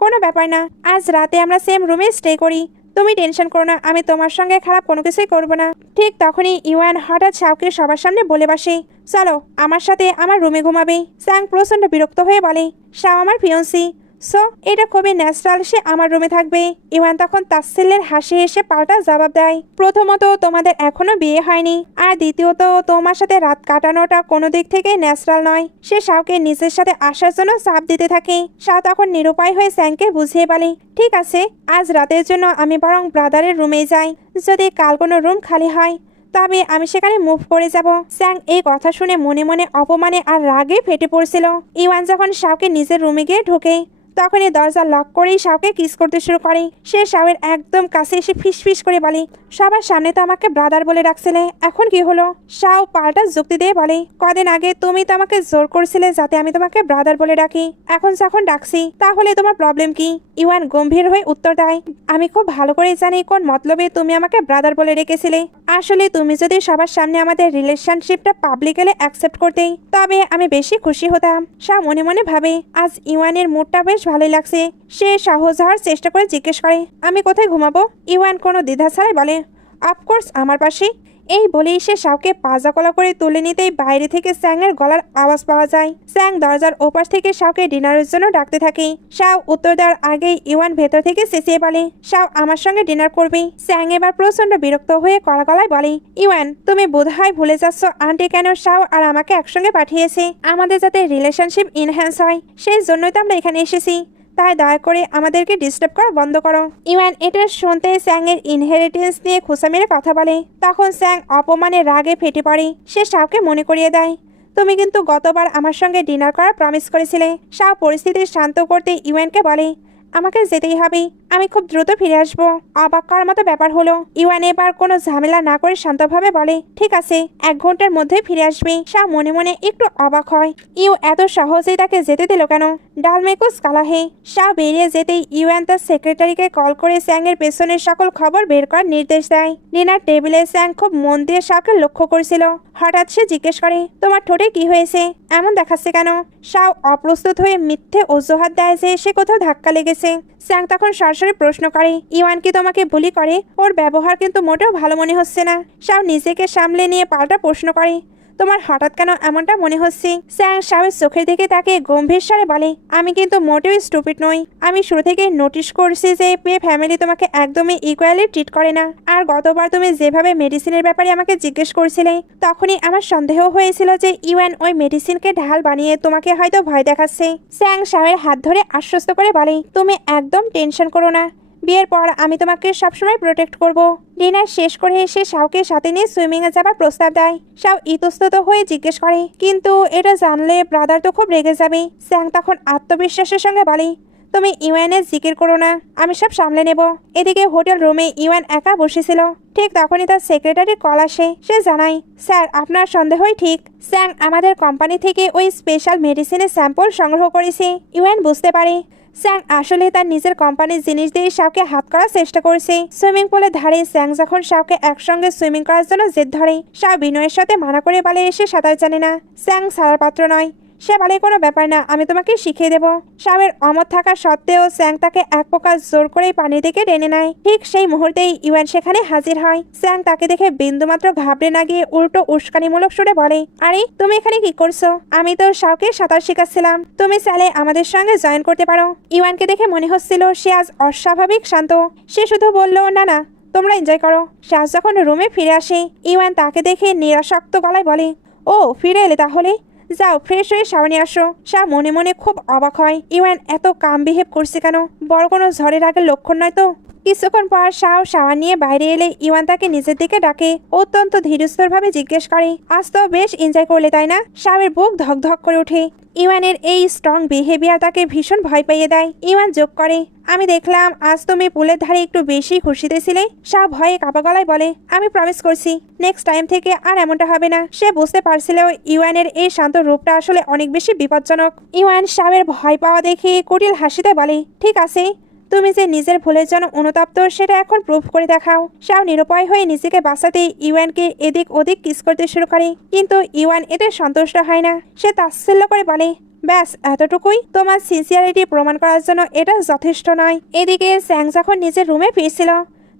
কোনো ব্যাপার না, আজ রাতে আমরা সেম রুমে স্টে করি, তুমি টেনশন করো না, আমি তোমার সঙ্গে খারাপ কোনো কিছুই করবো না। ঠিক তখনই ইওয়ান হঠাৎ শাওকে সবার সামনে বলে বসে, চলো আমার সাথে আমার রুমে ঘুমাবে। স্যাং প্রচণ্ড বিরক্ত হয়ে বলে, শাও আমার ফিয়ন্সি, সো এটা খুবই ন্যাচারাল, সে আমার রুমে থাকবে। ইওয়ান তখন তাচ্ছিল্যের হাসি এসে পাল্টা জবাব দেয়, প্রথমত তোমাদের এখনো বিয়ে হয়নি, আর দ্বিতীয়ত তোমার সাথে রাত কাটানোটা কোনো দিক থেকে ন্যাচারাল নয়। সে শাওকে নিজের সাথে আসার জন্য চাপ দিতে থাকে। শাও তখন নিরুপায় হয়ে স্যাংকে বুঝিয়ে বলে, ঠিক আছে, আজ রাতের জন্য আমি বরং ব্রাদারের রুমেই যাই, যদি কাল কোনো রুম খালি হয় তবে আমি সেখানে মুভ করে যাব। স্যাং এই কথা শুনে মনে মনে অপমানে আর রাগে ফেটে পড়ছিল। ইওয়ান যখন শাওকে নিজের রুমে গিয়ে ঢোকে, তখনই দরজা লক করেই শাওকে কিস করতে শুরু করে। সে শাওয়ের একদম কাছে এসে ফিস ফিস করে বলে, সবার সামনে তো আমাকে ব্রাদার বলে ডাকছিলে, এখন কি হলো? শাও পাল্টা যুক্তি দিয়ে বলে, কদিন আগে তুমি তো আমাকে জোর করছিলে যাতে আমি তোমাকে ব্রাদার বলে ডাকি, এখন যখন ডাকছি তাহলে তোমার প্রবলেম কি? ইওয়ান গম্ভীর হয়ে উত্তর দেয়, আমি খুব ভালো করে জানি কোন মতলবে তুমি আমাকে ব্রাদার বলে ডেকেছিলে। আসলে তুমি যদি সবার সামনে আমাদের রিলেশনশিপটা পাবলিকলি অ্যাকসেপ্ট করতে, তবে আমি বেশি খুশি হতাম। শাও মনে মনে ভাবে, আজ ইওয়ানের মুডটা বেশ ভালোই লাগছে। সে সাহস হওয়ার চেষ্টা করে জিজ্ঞেস করে, আমি কোথায় ঘুমাবো? ইওয়ান কোনো দ্বিধা ছাড়াই বলে, অফকোর্স আমার পাশে। এই বলেই সে শাওকে পাজাকলা করে তুলে নিতেই বাইরে থেকে স্যাংয়ের গলার আওয়াজ পাওয়া যায়। স্যাং দরজার ওপাশ থেকে শাওকে ডিনারের জন্য ডাকতে থাকে। শাও উত্তর দেওয়ার আগেই ইওয়ান ভেতর থেকে চেঁচিয়ে বলে, শাও আমার সঙ্গে ডিনার করবে। স্যাং এবার প্রচন্ড বিরক্ত হয়ে কড়া গলায় বলে, ইওয়ান তুমি বোধহয় ভুলে যাচ্ছ আন্টি কেন শাও আর আমাকে একসঙ্গে পাঠিয়েছে, আমাদের যাতে রিলেশনশিপ ইনহ্যান্স হয়, সেই জন্যই তো আমরা এখানে এসেছি, তাই দয়া করে আমাদেরকে ডিস্টার্ব করা বন্ধ করো। ইওয়ান এটা শুনতে স্যাংয়ের ইনহেরিটেন্স নিয়ে খোঁচা মেরে কথা বলে। তখন স্যাং অপমানে রাগে ফেটে পড়ে। সে শাওকে মনে করিয়ে দেয়, তুমি কিন্তু গতবার আমার সঙ্গে ডিনার করার প্রমিস করেছিলে। শাও পরিস্থিতি শান্ত করতে ইওয়ানকে বলে, আমাকে যেতেই হবে, আমি খুব দ্রুত ফিরে আসবো। অবাক করার মতো ব্যাপার হলো, ইওয়ান এবার কোনো ঝামেলা না করে শান্তভাবে বলে, ঠিক আছে, 1 ঘন্টার মধ্যে ফিরে আসবে। শাও মনে মনে একটু অবাক হয়, ইউ এত সহজেই তাকে যেতে দিল কেন? ডালমেকুস কালাহে। শাও বেরিয়ে যেতেই ইওয়ান তার সেক্রেটারিকে কল করে স্যাংয়ের পেছনের সকল খবর বের করার নির্দেশ দেয়। ডিনার টেবিলে স্যাং খুব মন দিয়ে শাওকে লক্ষ্য করছিল। হঠাৎ সে জিজ্ঞেস করে, তোমার ঠোঁটে কি হয়েছে, এমন দেখাচ্ছে কেন? শাও অপ্রস্তুত হয়ে মিথ্যে অজুহাত দেয় যে সে কোথাও ধাক্কা লেগেছে। স্যাং তখন সরাসরি প্রশ্ন করে, ইওয়ান কি তোমাকে বুলি করে? ওর ব্যবহার কিন্তু মোটেও ভালো মনে হচ্ছে না। শাও নিজেকে সামলে নিয়ে পাল্টা প্রশ্ন করে, তোমার হঠাৎ কেন এমনটা মনে হচ্ছে? স্যাং শাওয়ের চোখের দিকে তাকে গম্ভীর স্বরে বলে, আমি কিন্তু মোটেও স্টুপিড নই, আমি শুরু থেকে নোটিশ করছি যে ফ্যামিলি তোমাকে একদমই ইকুয়ালি ট্রিট করে না। আর গতবার তুমি যেভাবে মেডিসিনের ব্যাপারে আমাকে জিজ্ঞেস করছিলে, তখনই আমার সন্দেহ হয়েছিল যে ইওয়ান ওই মেডিসিনকে ঢাল বানিয়ে তোমাকে হয়তো ভয় দেখাচ্ছে। স্যাং শাওয়ের হাত ধরে আশ্বস্ত করে বলে, তুমি একদম টেনশন করো না, বিয়ের পর আমি তোমাকে সবসময় প্রোটেক্ট করব। ডিনার শেষ করে এসে শাওকে সাথে নিয়ে সুইমিংয়ে যাবার প্রস্তাব দেয়। শাও ইতস্তত হয়ে জিজ্ঞেস করে, কিন্তু এটা জানলে ব্রাদার তো খুব রেগে যাবে। স্যাং তখন আত্মবিশ্বাসের সঙ্গে বলে, তুমি ইওয়ানের জিকির করো না, আমি সব সামলে নেব। এদিকে হোটেল রুমে ইওয়ান একা বসেছিল। ঠিক তখনই তার সেক্রেটারির কল আসে। সে জানায়, স্যার আপনার সন্দেহই ঠিক, স্যাং আমাদের কোম্পানি থেকে ওই স্পেশাল মেডিসিনের স্যাম্পল সংগ্রহ করেছে। ইওয়ান বুঝতে পারে স্যাং আসলে তার নিজের কোম্পানির জিনিস দিয়ে শাওকে হাত করার চেষ্টা করছে। সুইমিং পুলের ধারে স্যাং যখন শাওকে একসঙ্গে সুইমিং করার জন্য জেদ ধরে, শাও বিনয়ের সাথে মানা করে বলে সে সাঁতার জানে না। স্যাং ছাড়ার পাত্র নয়। সে বলে, কোনো ব্যাপার না, আমি তোমাকে শিখিয়ে দেবো। শাওয়ের অমত থাকা সত্ত্বেও স্যাং তাকে এক প্রকার জোর করেই পানি থেকে টেনে নেয়। ঠিক সেই মুহূর্তেই ইওয়ান সেখানে হাজির হয়। স্যাং তাকে দেখে বিন্দুমাত্র ঘাবড়ে না গিয়ে উল্টো উস্কানিমূলক সুরে বলে, আরে তুমি এখানে কি করছো? আমি তো শাওকে সাঁতার শেখাচ্ছিলাম, তুমি চাইলে আমাদের সঙ্গে জয়েন করতে পারো। ইওয়ানকে দেখে মনে হচ্ছিল সে আজ অস্বাভাবিক শান্ত। সে শুধু বলল, না না, তোমরা এনজয় করো। শাহ যখন রুমে ফিরে আসে, ইওয়ান তাকে দেখে নিরাসক্ত গলায় বলে, ও ফিরে এলে তাহলে, যাও ফ্রেশ হয়ে শাওয়ার নিয়ে আসো। শাহ মনে মনে খুব অবাক হয়, ইওয়ান এত কাম বিহেভ করছে কেন? বড় কোনো ঝড়ের আগের লক্ষণ নয় তো? কিছুক্ষণ পর শাহ শাওয়ার নিয়ে বাইরে এলে ইওয়ান তাকে নিজের দিকে ডাকে, অত্যন্ত ধীরস্থিরভাবে জিজ্ঞেস করে, আজ তো বেশ এনজয় করলে তাই না? শাহের বুক ধক ধক করে ওঠে। ইওয়ানের এই স্ট্রং বিহেভিয়ার তাকে ভীষণ ভয় পাইয়ে দেয়। ইওয়ান যোগ করে, আমি দেখলাম আজ তুমি পুলের ধারে একটু বেশি খুশিতে ছিলে। শাহ ভয়ে কাপা গলায় বলে, আমি প্রমিস করছি নেক্সট টাইম থেকে আর এমনটা হবে না। সে বুঝতে পারছিল ইওয়ানের এই শান্ত রূপটা আসলে অনেক বেশি বিপজ্জনক। ইওয়ান শাহের ভয় পাওয়া দেখে কুটিল হাসিতে বলে, ঠিক আছে, তুমি যে নিজের ভুলের জন্য অনুতপ্ত সেটা এখন প্রুভ করে দেখাও। শাও নিরুপায় হয়ে নিজেকে বাঁচাতে ইওয়ানকে এদিক ওদিক কিস করতে শুরু করে, কিন্তু ইওয়ান এতে সন্তুষ্ট হয় না। সে তাচ্ছিল্য করে বলে, ব্যাস এতটুকুই? তোমার সিনসিয়ারিটি প্রমাণ করার জন্য এটা যথেষ্ট নয়। এদিকে স্যাং যখন নিজের রুমে ফিরছিল,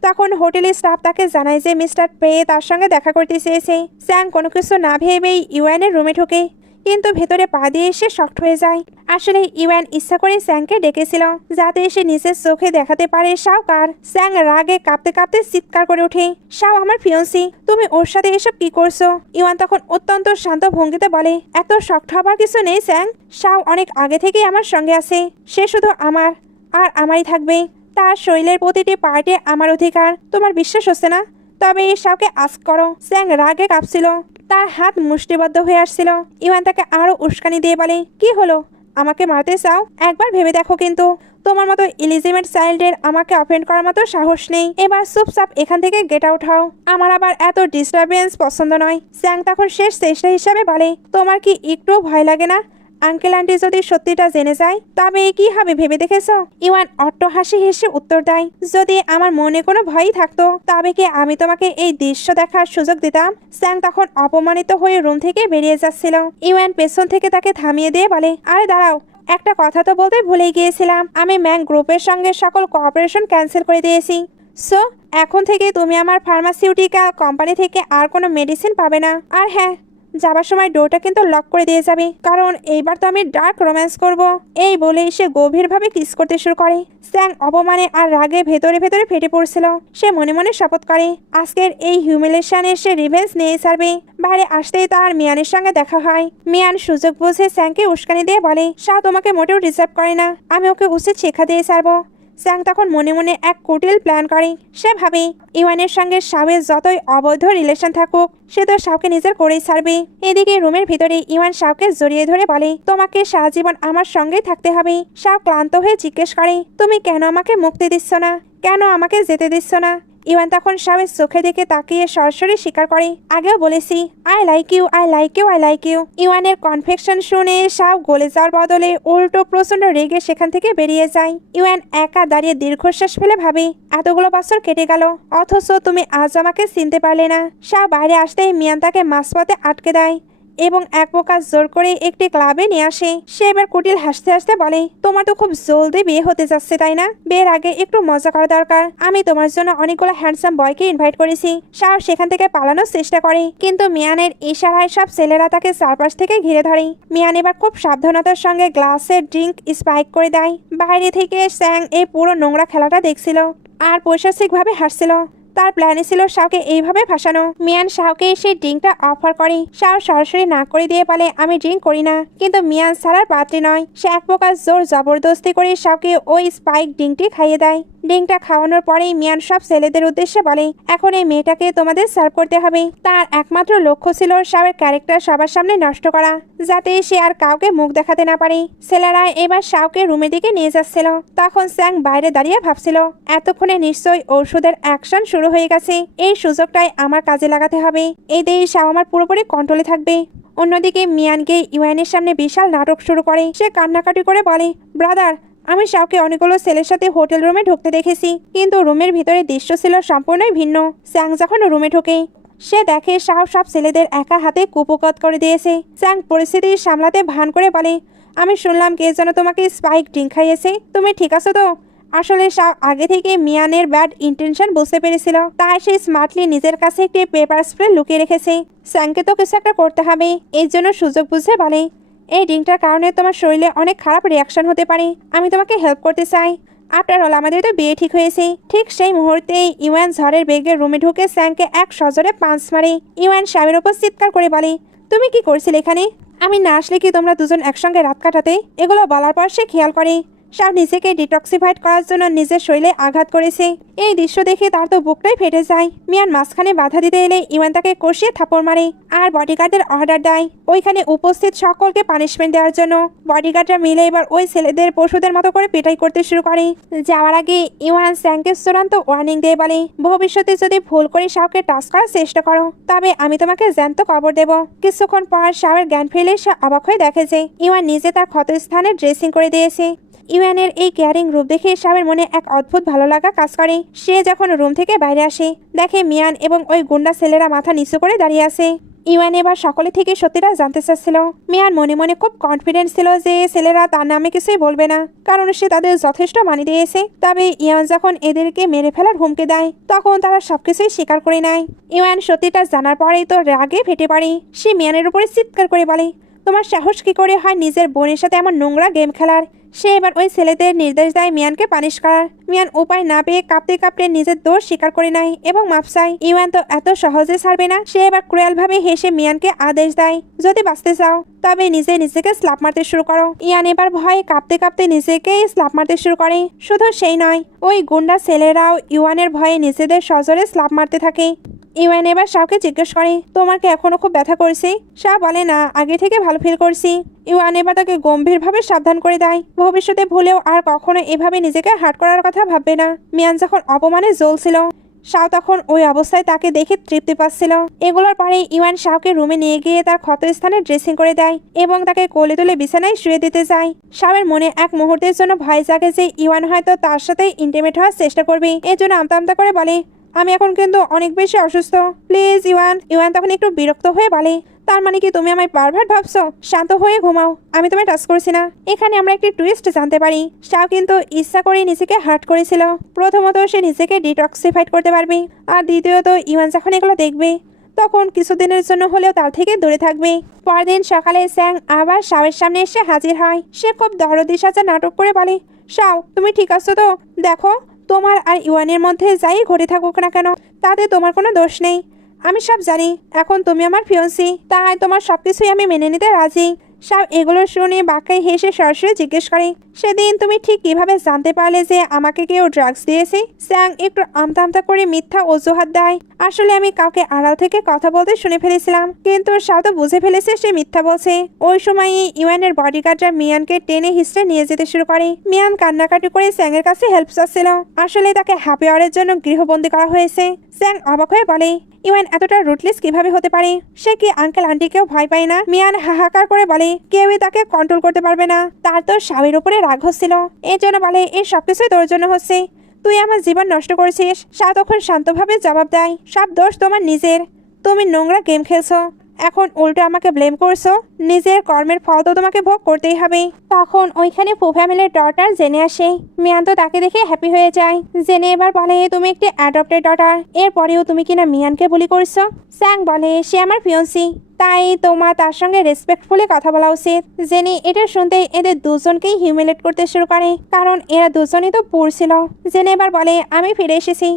তখন হোটেলের স্টাফ তাকে জানায় যে মিস্টার পে তার সঙ্গে দেখা করতে চেয়েছে। স্যাং কোনো কিছু না ভেবেই ইওয়ানের রুমে ঢোকে, কিন্তু ভেতরে পা দিয়ে সে শক্ট হয়ে যায়। আসলে ইওয়ান ইচ্ছা করে স্যাংকে ডেকেছিল যাতে সে নিজের চোখে দেখাতে পারে শাও কার। স্যাং রাগে কাঁপতে কাঁপতে চিৎকার করে ওঠে, শাও আমার ফিয়ন্সি, তুমি ওর সাথে এসব কি করছো? ইওয়ান তখন অত্যন্ত শান্ত ভঙ্গিতে বলে, এত শক্ট হবার কিছু নেই স্যাং। শাও অনেক আগে থেকেই আমার সঙ্গে আছে, সে শুধু আমার আর আমারই থাকবে। তার শরীরের প্রতিটি পার্টে আমার অধিকার। তোমার বিশ্বাস হচ্ছে না? তবে শাওকে আস্ক করো। স্যাং রাগে কাঁপছিল, তার হাত মুষ্টিবদ্ধ হয়ে আসছিল। ইওয়ান তাকে আরো উস্কানি দিয়ে বলে, কি হলো, আমাকে মারতে চাও? একবার ভেবে দেখো, কিন্তু তোমার মতো ইলিজিমেট চাইল্ডের আমাকে অফেন্ড করার মতো সাহস নেই। এবার চুপচাপ এখান থেকে গেট আউট হও, আমার আবার এত ডিস্টারবেন্স পছন্দ নয়। স্যাং তখন শেষ চেষ্টা হিসাবে বলে, তোমার কি একটু ভয় লাগে না? আঙ্কেল আন্টি যদি সত্যিটা জেনে যায় তবে কি হবে ভেবে দেখেছ? ইওয়ান অট্ট হাসি হেসে উত্তর দেয়, যদি আমার মনে কোনো ভয়ই থাকতো তবে কি আমি তোমাকে এই দৃশ্য দেখার সুযোগ দিতাম? স্যাং তখন অপমানিত হয়ে রুম থেকে বেরিয়ে যাচ্ছিল। ইওয়ান পেছন থেকে তাকে থামিয়ে দিয়ে বলে, আরে দাঁড়াও, একটা কথা তো বলতে ভুলেই গিয়েছিলাম, আমি ম্যাং গ্রুপের সঙ্গে সকল কোঅপারেশন ক্যান্সেল করে দিয়েছি। সো এখন থেকে তুমি আমার ফার্মাসিউটিক্যাল কোম্পানি থেকে আর কোনো মেডিসিন পাবে না। আর হ্যাঁ, যাবার সময় ডোরটা কিন্তু লক করে দিয়ে যাবে, কারণ এইবার তো আমি ডার্ক রোম্যান্স করব। এই বলেই সে গভীরভাবে কিস করতে শুরু করে। স্যাং অপমানে আর রাগে ভেতরে ভেতরে ফেটে পড়ছিল। সে মনে মনে শপথ করে, আজকের এই হিউমিলেশনে সে রিভেঞ্জ নিয়ে ছাড়বে। বাইরে আসতেই তার মিয়ানের সঙ্গে দেখা হয়। মিয়ান সুযোগ বুঝে স্যাংকে উস্কানি দিয়ে বলে, শাহ তোমাকে মোটেও ডিজার্ভ করে না, আমি ওকে উচিত শিক্ষা দিয়ে ছাড়বো। স্যাং তখন মনে মনে এক কুটিল প্ল্যান করে। সে ভাবে, ইওয়ানের সঙ্গে শাওয়ের যতই অবৈধ রিলেশন থাকুক, সে তো শাওকে নিজের করেই ছাড়বে। এদিকে রুমের ভিতরে ইওয়ান শাওকে জড়িয়ে ধরে বলে, তোমাকে সারা জীবন আমার সঙ্গেই থাকতে হবে। শাও ক্লান্ত হয়ে জিজ্ঞেস করে, তুমি কেন আমাকে মুক্তি দিচ্ছ না? কেন আমাকে যেতে দিচ্ছ না? ইওয়ান তখন শাওয়ের চোখের দিকে তাকিয়ে সরাসরি স্বীকার করে, আগেও বলেছি, I like you, I like you, I like you. ইওয়ানের কনফেকশন শুনে শাও গলে যাওয়ার বদলে উল্টো প্রচন্ড রেগে সেখান থেকে বেরিয়ে যায়। ইওয়ান একা দাঁড়িয়ে দীর্ঘশ্বাস ফেলে ভাবে, এতগুলো বছর কেটে গেল, অথচ তুমি আজ আমাকে চিনতে পারলে না। শাও বাইরে আসতেই মিয়ান তাকে মাঝপথে আটকে দেয় এবং এক প্রকার জোর করে একটি ক্লাবে নিয়ে আসে। সে এবার কুটিল হাসতে হাসতে বলে, তোমার তো খুব জলদি বিয়ে হতে যাচ্ছে তাই না? বিয়ের আগে একটু মজা করা দরকার। আমি তোমার জন্য অনেকগুলো হ্যান্ডসাম বয়কে ইনভাইট করেছি। শাহ সেখান থেকে পালানোর চেষ্টা করে, কিন্তু মিয়ানের ইশারায় সব ছেলেরা তাকে চারপাশ থেকে ঘিরে ধরে। মিয়ান এবার খুব সাবধানতার সঙ্গে গ্লাসে ড্রিঙ্ক স্পাইক করে দেয়। বাইরে থেকে স্যাং এই পুরো নোংরা খেলাটা দেখছিল আর পৈশাচিকভাবে হাসছিল। তার প্ল্যানে ছিল শাওকে এইভাবে ফাঁসানো। মিয়ান শাওকে সেই ড্রিঙ্কটা অফার করে। শাও সরাসরি না করে দিয়ে বলে, আমি ড্রিঙ্ক করি না, কিন্তু মিয়ান ছাড়ার পাত্রী নয়। সে এক প্রকার জোর জবরদস্তি করে শাওকে ওই স্পাইক ড্রিঙ্কটি খাইয়ে দেয়। ড্রিঙ্কটা খাওয়ানোর পরেই মিয়ান সব ছেলেদের উদ্দেশ্যে বলে, এখন এই মেয়েটাকে তোমাদের সার্ভ করতে হবে। তার একমাত্র লক্ষ্য ছিল শাওয়ের ক্যারেক্টার সবার সামনে নষ্ট করা, যাতে সে আর কাউকে মুখ দেখাতে না পারে। ছেলেরা এবার শাওকে রুমের দিকে নিয়ে যাচ্ছিল। তখন স্যাং বাইরে দাঁড়িয়ে ভাবছিল, এতক্ষণে নিশ্চয়ই ঔষধের অ্যাকশন শুরু হয়ে গেছে। এই সুযোগটাই আমার কাজে লাগাতে হবে, এতেই শাও আমার পুরোপুরি কন্ট্রোলে থাকবে। অন্যদিকে মিয়ান গিয়ে ইওয়ানের সামনে বিশাল নাটক শুরু করে। সে কান্নাকাটি করে বলে, ব্রাদার, আমি শাওকে অনেকগুলো ছেলের সাথে হোটেল রুমে ঢুকতে দেখেছি, কিন্তু রুমের ভিতরে দৃশ্য ছিল সম্পূর্ণই ভিন্ন। স্যাং যখন রুমে ঢোকে, সে দেখে শাও সব ছেলেদের একা হাতে কুপোকত করে দিয়েছে। স্যাং পরিস্থিতি সামলাতে ভান করে বলে, আমি শুনলাম কে যেন তোমাকে স্পাইক ড্রিঙ্ক খাইয়েছে, তুমি ঠিক আছো তো? আসলে শাও আগে থেকে মিয়ানের ব্যাড ইন্টেনশন বুঝতে পেরেছিল, তাই সে স্মার্টলি নিজের কাছে একটি পেপার স্প্রে লুকিয়ে রেখেছে। স্যাংকে তো কিছু একটা করতে হবে, এর জন্য সুযোগ বুঝে বলে, এই ড্রিঙ্কটার কারণে তোমার শরীরে অনেক খারাপ রিয়াকশন হতে পারে, আমি তোমাকে হেল্প করতে চাই। আফটার অল আমাদের তো বিয়ে ঠিক হয়েছে। ঠিক সেই মুহূর্তেই ইউয়ান ঝড়ের বেগে রুমে ঢুকে স্যাংকে এক সজোরে পাঁচ মারে। ইউয়ান স্বামীর ওপর চিৎকার করে বলে, তুমি কি করছিলে এখানে? আমি না আসলে কি তোমরা দুজন একসঙ্গে রাত কাটাতে? এগুলো বলার পর সে খেয়াল করে শাও নিজেকে ডিটক্সিফাইড করার জন্য নিজের শরীরে আঘাত করেছে। এই দৃশ্য দেখে তার তো বুকটাই ফেটে যায়। মিয়ান মাঝখানে বাধা দিতে এলে ইওয়ান তাকে কষিয়ে থাপড় মারে আর বডিগার্ডের অর্ডার দেয় ওইখানে উপস্থিত সকলকে পানিশমেন্ট দেওয়ার জন্য। বডিগার্ডরা মিলে এবার ওই ছেলেদের পশুদের মতো করে পেটাই করতে শুরু করে। যাওয়ার আগে ইওয়ান স্যাংকে চূড়ান্ত ওয়ার্নিং দিয়ে বলে, ভবিষ্যতে যদি ভুল করে শাওকে টাচ করার চেষ্টা করো তবে আমি তোমাকে জ্যান্ত কবর দেব। কিছুক্ষণ পর শাওয়ের জ্ঞান ফিরলে সে অবাক হয়ে দেখে যে ইওয়ান নিজে তার ক্ষতস্থানে ড্রেসিং করে দিয়েছে। ইউয়ানের এই কেয়ারিং রূপ দেখে শাওয়ের মনে এক অদ্ভুত ভালো লাগা কাজ করে। সে যখন রুম থেকে বাইরে আসে দেখে মিয়ান এবং ওই গুন্ডা ছেলেরা মাথা নিচু করে দাঁড়িয়ে আছে। ইউয়ান এবার সকলে থেকে সত্যিটা জানতে চাচ্ছিল। মিয়ান মনে মনে খুব কনফিডেন্ট ছিল যে ছেলেরা তার নামে কিছুই বলবে না, কারণ সে তাদের যথেষ্ট মানি দিয়েছে। তবে ইউয়ান যখন এদেরকে মেরে ফেলার হুমকি দেয় তখন তারা সবকিছুই স্বীকার করে নেয়। ইউয়ান সত্যিটা জানার পরেই তো রাগে ফেটে পড়ে। সে মিয়ানের উপরে চিৎকার করে বলে, তোমার সাহস কি করে হয় নিজের বোনের সাথে এমন নোংরা গেম খেলার? সে এবার ওই ছেলেদের নির্দেশ দেয় মিয়ানকে পানিশ করার। মিয়ান উপায় না পেয়ে কাঁপতে কাঁপতে নিজের দোষ স্বীকার করে নেয় এবং মাপ চায়। ইওয়ান তো এত সহজে ছাড়বে না। সে এবার ক্রুয়েলভাবে হেসে মিয়ানকে আদেশ দেয়, যদি বাঁচতে চাও তবে নিজেকে স্ল্যাপ মারতে শুরু করো। ইয়ান এবার ভয়ে কাঁপতে কাঁপতে নিজেকেই স্ল্যাপ মারতে শুরু করে। শুধু সেই নয়, ওই গুন্ডা ছেলেরাও ইওয়ানের ভয়ে নিজেদের সজোরে স্ল্যাপ মারতে থাকে। ইওয়ান এবার শাওকে জিজ্ঞেস করে, তোমার কি এখনো খুব ব্যথা করছে? শাও বলে, না, আগে থেকে ভালো ফিল করছি। ইওয়ান এবার তাকে গম্ভীরভাবে সাবধান করে দেয়, ভবিষ্যতে ভুলেও আর কখনো এভাবে নিজেকে হার্ট করার কথা ভাববে না। মিয়ান যখন অপমানে জ্বলছিল, শাও তখন ওই অবস্থায় তাকে দেখে তৃপ্তি পাচ্ছিল। এগুলোর পরে ইওয়ান শাওকে রুমে নিয়ে গিয়ে তার ক্ষতস্থানে ড্রেসিং করে দেয় এবং তাকে কোলে তুলে বিছানায় শুয়ে দিতে যায়। শাওয়ের মনে এক মুহূর্তের জন্য ভয় জাগে যে ইওয়ান হয়তো তার সাথে ইন্টিমেট হওয়ার চেষ্টা করবে। এর জন্য আমতা আমতা করে বলে, আমি এখন কিন্তু অনেক বেশি অসুস্থ, প্লিজ ইওয়ান। ইওয়ান তখন একটু বিরক্ত হয়ে বলে, তার মানে কি তুমি আমায় পারভার্ট ভাবছো? শান্ত হয়ে ঘুমাও, আমি তোমায় টাচ করছি না। এখানে আমরা একটি টুইস্ট জানতে পারি, শাও কিন্তু ইচ্ছা করে নিজেকে হার্ট করেছিল। প্রথমত সে নিজেকে ডিটক্সিফাইড করতে পারবে, আর দ্বিতীয়ত ইওয়ান যখন এগুলো দেখবে তখন কিছুদিনের জন্য হলেও তার থেকে দূরে থাকবে। পরদিন সকালে স্যাং আবার শাওয়ের সামনে এসে হাজির হয়। সে খুব দরদি সাজা নাটক করে বলে, শাও তুমি ঠিক আছো তো? দেখো, তোমার আর ইওয়ানের মধ্যে যাই ঘটে থাকুক না কেন তাতে তোমার কোনো দোষ নেই। আমি সব জানি, এখন তুমি আমার ফিয়ন্সি, তাই তোমার সবকিছুই আমি মেনে নিতে রাজি। শাও এগুলো শুনে বাঁকায় হেসে সরাসরি জিজ্ঞেস করে, সেদিন তুমি ঠিক কিভাবে জানতে পারলে যে আমাকে কেউ ড্রাগস দিয়েছে? স্যাং একটু আমতা আমতা করে মিথ্যা অজুহাত দেয়, আসলে আমি কাউকে আড়াল থেকে কথা বলতে শুনে ফেলেছিলাম। কিন্তু শাও তো বুঝে ফেলেছে সে মিথ্যা বলছে। ওই সময়ই ইওয়ানের বডিগার্ডরা মিয়ানকে টেনে হিস্ট্রে নিয়ে যেতে শুরু করে। মিয়ান কান্নাকাটি করে স্যাংয়ের কাছে হেল্প চাচ্ছিল। আসলে তাকে হ্যাপি আওয়ারের জন্য গৃহবন্দী করা হয়েছে। স্যাং অবাক হয়ে বলে, ইওয়ান এতটা রুটলেস কিভাবে হতে পারে? সে কি আঙ্কেল আন্টিকেও ভয় পায় না? মিয়ান হাহাকার করে বলে, কেউই তাকে কন্ট্রোল করতে পারবে না। তার তো স্বামীর উপরে রাগ হচ্ছিল, এর জন্য বলে এই সবকিছুই তোর জন্য হচ্ছে, তুই আমার জীবন নষ্ট করছিস। শাও তখন শান্তভাবে জবাব দেয়, সব দোষ তোমার নিজের, তুমি নোংরা গেম খেলছো, এখন উল্টো আমাকে ব্লেম করছো। নিজের কর্মের ফল তো তোমাকে ভোগ করতেই হবে। তখন ওইখানে ফু ফ্যামিলির ডটার জেনে আসে। মিয়ান তো তাকে দেখে হ্যাপি হয়ে যায়। জেনে এবার বলে, তুমি একটি অ্যাডপ্টেড ডটার, এরপরেও তুমি কিনা মিয়ানকে বুলি করছো? স্যাং বলে, সে আমার ফিয়ন্সি, তাই তোমার তার সঙ্গে রেসপেক্টফুলি কথা বলা উচিত। জেনে এটা শুনতেই এদের দুজনকেই হিউমিলেট করতে শুরু করে, কারণ এরা দুজনই তো পুর ছিল। জেনে এবার বলে, আমি ফিরে এসেছি,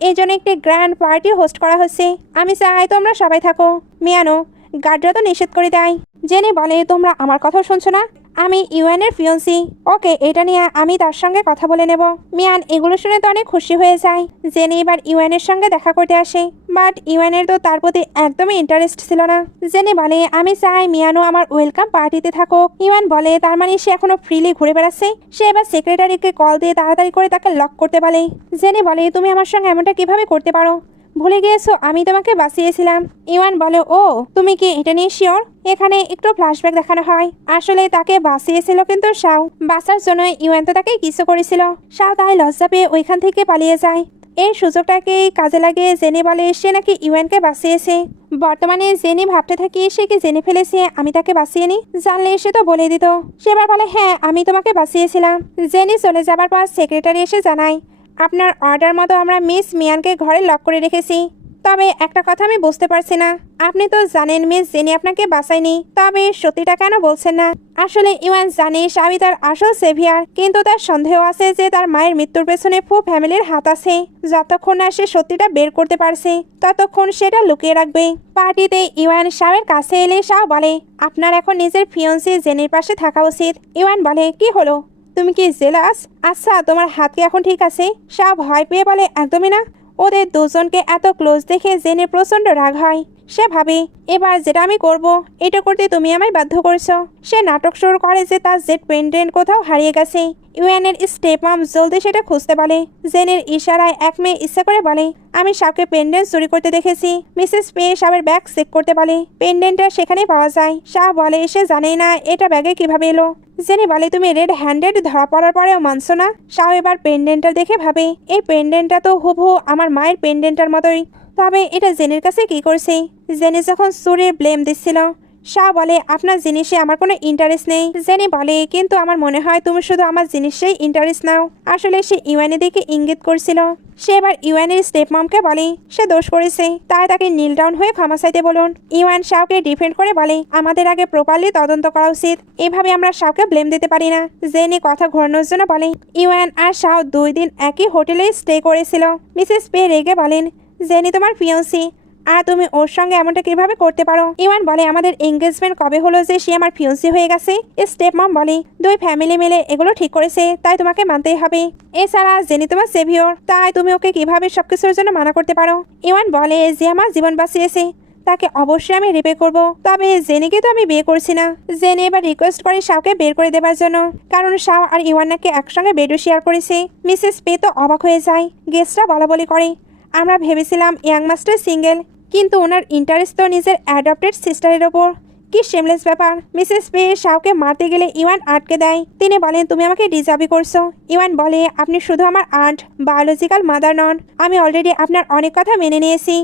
এই জন্য একটি গ্র্যান্ড পার্টি হোস্ট করা হচ্ছে, আমি চাই তোমরা সবাই থাকো। মিয়ানো গার্ডরা তো নিষেধ করে দেয়। জেনে বলে, তোমরা আমার কথা শুনছো না? আমি ইওয়ানের ফিয়ন্সি, ওকে, এটা নিয়ে আমি তার সঙ্গে কথা বলে নেব। মিয়ান এগুলো শুনে তো অনেক খুশি হয়ে যায়। জেনে এবার ইওয়ানের সঙ্গে দেখা করতে আসে, বাট ইওয়ানের তো তার প্রতি একদমই ইন্টারেস্ট ছিল না। জেনে বলে, আমি চাই মিয়ানো আমার ওয়েলকাম পার্টিতে থাকুক। ইওয়ান বলে, তার মানে সে এখনো ফ্রিলি ঘুরে বেড়াচ্ছে। সে এবার সেক্রেটারিকে কল দিয়ে তাড়াতাড়ি করে তাকে লক করতে বলে। জেনে বলে, তুমি আমার সঙ্গে এমনটা কিভাবে করতে পারো? ভুলে গিয়েছো আমি তোমাকে বাঁচিয়েছিলাম। ইওয়ান বলে, ও তুমি কি এটা নিয়ে শিওর? এখানে একটু ফ্ল্যাশব্যাক দেখানো হয়, আসলে তাকে বাঁচিয়েছিল কিন্তু শাও, বাঁচার জন্য ইওয়ান তো তাকে কিছু করেছিল। শাও তাই লজ্জা পেয়ে ওইখান থেকে পালিয়ে যায়। এই সুযোগটাকে কাজে লাগিয়ে জেনে বলে সে নাকি ইওয়ানকে বাঁচিয়েছে। বর্তমানে জেনে ভাবতে থাকি সে কি জেনে ফেলেছে আমি তাকে বাঁচিয়ে নি, জানলে সে তো বলে দিত। সেবার বলে, হ্যাঁ আমি তোমাকে বাঁচিয়েছিলাম। জেনে চলে যাবার পর সেক্রেটারি এসে জানায়, আপনার অর্ডার মতো আমরা মিস মিয়ানকে ঘরে লক করে রেখেছি, তবে একটা কথা আমি বুঝতে পারছি না, আপনি তো জানেন মিস জেনি আপনাকে বাঁচায়নি, তবে সত্যিটা কেন বলছেন না? আসলে ইওয়ান জানে স্বামী তার আসল সেভিয়ার, কিন্তু তার সন্দেহ আছে যে তার মায়ের মৃত্যুর পেছনে পুরো ফ্যামিলির হাত আছে। যতক্ষণ না সে সত্যিটা বের করতে পারছে ততক্ষণ সেটা লুকিয়ে রাখবে। পার্টিতে ইওয়ান শাওয়ের কাছে এলে শাও বলে, আপনার এখন নিজের ফিয়ন্সি জেনির পাশে থাকা উচিত। ইওয়ান বলে, কি হলো, তুমি কি জেলাস? আচ্ছা, তোমার হাত কি এখন ঠিক আছে? শাও ভয় পেয়ে বলে, একদমই না। ওদের দুজনকে এত ক্লোজ দেখে জেনে প্রচন্ড রাগ হয়। সে ভাবে, এবার যেটা আমি করব এটা করতে তুমি আমায় বাধ্য করছো। সে নাটক শুরু করে যে তার জেট পেন্ডেন্ট কোথাও হারিয়ে গেছে। ইউএনের স্টেপ মাম জলদি সেটা খুঁজতে বলে। জেনের ইশারায় এক মেয়ে ইচ্ছা করে বলে, আমি শাওকে পেন্ডেন্ট চুরি করতে দেখেছি। মিসেস পে শাওয়ের ব্যাগ চেক করতে বলে। পেন্ডেন্টটা সেখানেই পাওয়া যায়। শাও বলে সে জানেই না এটা ব্যাগে কিভাবে এলো। জেনি বলে, তুমি রেড হ্যান্ডেড ধরা পড়ার পরেও মানছো না? শাও এবার পেন্ডেন্টটা দেখে ভাবে, এই পেন্ডেন্টটা তো হুবহু আমার মায়ের পেন্ডেন্টটার মতোই। তবে এটা জেনির কাছে কি করছে? জেনি যখন চুরির ব্লেম দিচ্ছিল, শাহ বলে, আপনার জিনিসে আমার কোনো ইন্টারেস্ট নেই। জেনি বলে, কিন্তু আমার মনে হয় তুমি শুধু আমার জিনিসেই ইন্টারেস্ট নাও। আসলে সে ইউএনের দিকে ইঙ্গিত করছিল। সে এবার ইউএনের স্টেপ মমকে বলে সে দোষ করেছে, তাই তাকে নীল ডাউন হয়ে ক্ষমা চাইতে বলুন। ইউএন শাওকে ডিফেন্ড করে বলে, আমাদের আগে প্রপারলি তদন্ত করা উচিত, এভাবে আমরা শাওকে ব্লেম দিতে পারি না। জেনি কথা ঘোরানোর জন্য বলে, ইউএন আর শাও 2 দিন একই হোটেলে স্টে করেছিল। মিসেস পে রেগে বলেন, জেনি তোমার ফিয়ন্সি, আর তুমি ওর সঙ্গে এমনটা কিভাবে করতে পারো? ইওয়ান বলে, আমাদের এঙ্গেজমেন্ট কবে হলো যে সে আমার ফিয়ন্সি হয়ে গেছে? স্টেপ মম বলে, 2 ফ্যামিলি মিলে এগুলো ঠিক করেছে, তাই তোমাকে মানতেই হবে। এছাড়া জেনি তোমার সেভিয়র, তাই তুমি ওকে কিভাবে সবকিছুর জন্য মানা করতে পারো? ইওয়ান বলে, যে আমার জীবন বাঁচিয়েছে তাকে অবশ্যই আমি রিপে করব, তবে জেনিকে তো আমি বিয়ে করছি না। জেনি এবার রিকোয়েস্ট করে শাওকে বের করে দেবার জন্য, কারণ শাও আর ইওয়ান নাকি একসঙ্গে বেডও শেয়ার করেছে। মিসেস পে তো অবাক হয়ে যায়। গেস্টরা বলাবলি করে, আমরা ভেবেছিলাম ইয়াং মাস্টার সিঙ্গেল, কিন্তু ওনার ইন্টারেস্ট তো নিজের অ্যাডপ্টেড সিস্টারের ওপর। কি শেমলেস ব্যাপার। মিসেস পে শাওকে মারতে গেলে ইওয়ান আটকে দেয়। তিনি বলেন, তুমি আমাকে ডিজার্ভই করছো। ইওয়ান বলে, আপনি শুধু আমার আন্ট, বায়োলজিক্যাল মাদার নন। আমি অলরেডি আপনার অনেক কথা মেনে নিয়েছি।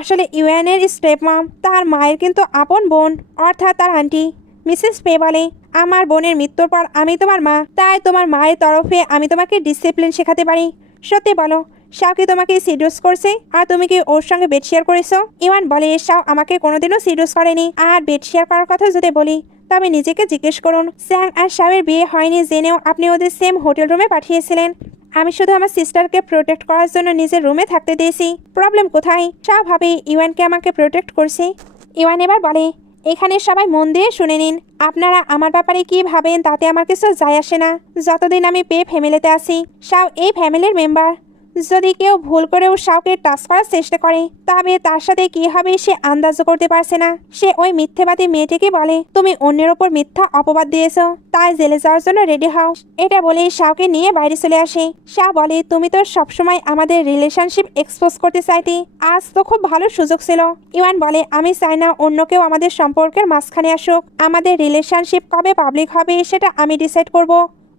আসলে ইওয়ানের স্টেপ মম তার মায়ের কিন্তু আপন বোন, অর্থাৎ তার আন্টি। মিসেস পে বলে, আমার বোনের মৃত্যুর পর আমি তোমার মা, তাই তোমার মায়ের তরফে আমি তোমাকে ডিসিপ্লিন শেখাতে পারি। সত্যি বলো, শাও কি তোমাকে সিডিউস করছে, আর তুমি কি ওর সঙ্গে বেড শেয়ার করেছো? ইওয়ান বলে, শাও আমাকে কোনোদিনও সিডিউস করেনি। আর বেড শেয়ার করার কথা যদি বলি, তবে নিজেকে জিজ্ঞেস করুন, স্যাং আর শাওয়ের বিয়ে হয়নি জেনেও আপনি ওদের সেম হোটেল রুমে পাঠিয়েছিলেন। আমি শুধু আমার সিস্টারকে প্রোটেক্ট করার জন্য নিজের রুমে থাকতে দিয়েছি। প্রবলেম কোথায়? শাও ভাবে ইওয়ানকে আমাকে প্রোটেক্ট করছে। ইওয়ান এবার বলে, এখানে সবাই মন দিয়ে শুনে নিন, আপনারা আমার ব্যাপারে কি ভাবেন তাতে আমার কিছু যায় আসে না। যতদিন আমি পে ফ্যামিলিতে আছি, শাও এই ফ্যামিলির মেম্বার। যদি কেউ ভুল করেও শাওকে টাচ করার চেষ্টা করে, তবে তার সাথে কি হবে সে আন্দাজও করতে পারছে না। সে ওই মিথ্যেবাদী মেয়েটিকে বলে, তুমি অন্যের ওপর মিথ্যা অপবাদ দিয়েছো, তাই জেলে যাওয়ার জন্য রেডি হও। এটা বলে শাওকে নিয়ে বাইরে চলে আসে। শাও বলে, তুমি তো সবসময় আমাদের রিলেশনশিপ এক্সপোজ করতে চাইতে, আজ তো খুব ভালো সুযোগ ছিল। ইওয়ান বলে, আমি চাই না অন্য কেউ আমাদের সম্পর্কের মাঝখানে আসুক। আমাদের রিলেশনশিপ কবে পাবলিক হবে সেটা আমি ডিসাইড করব,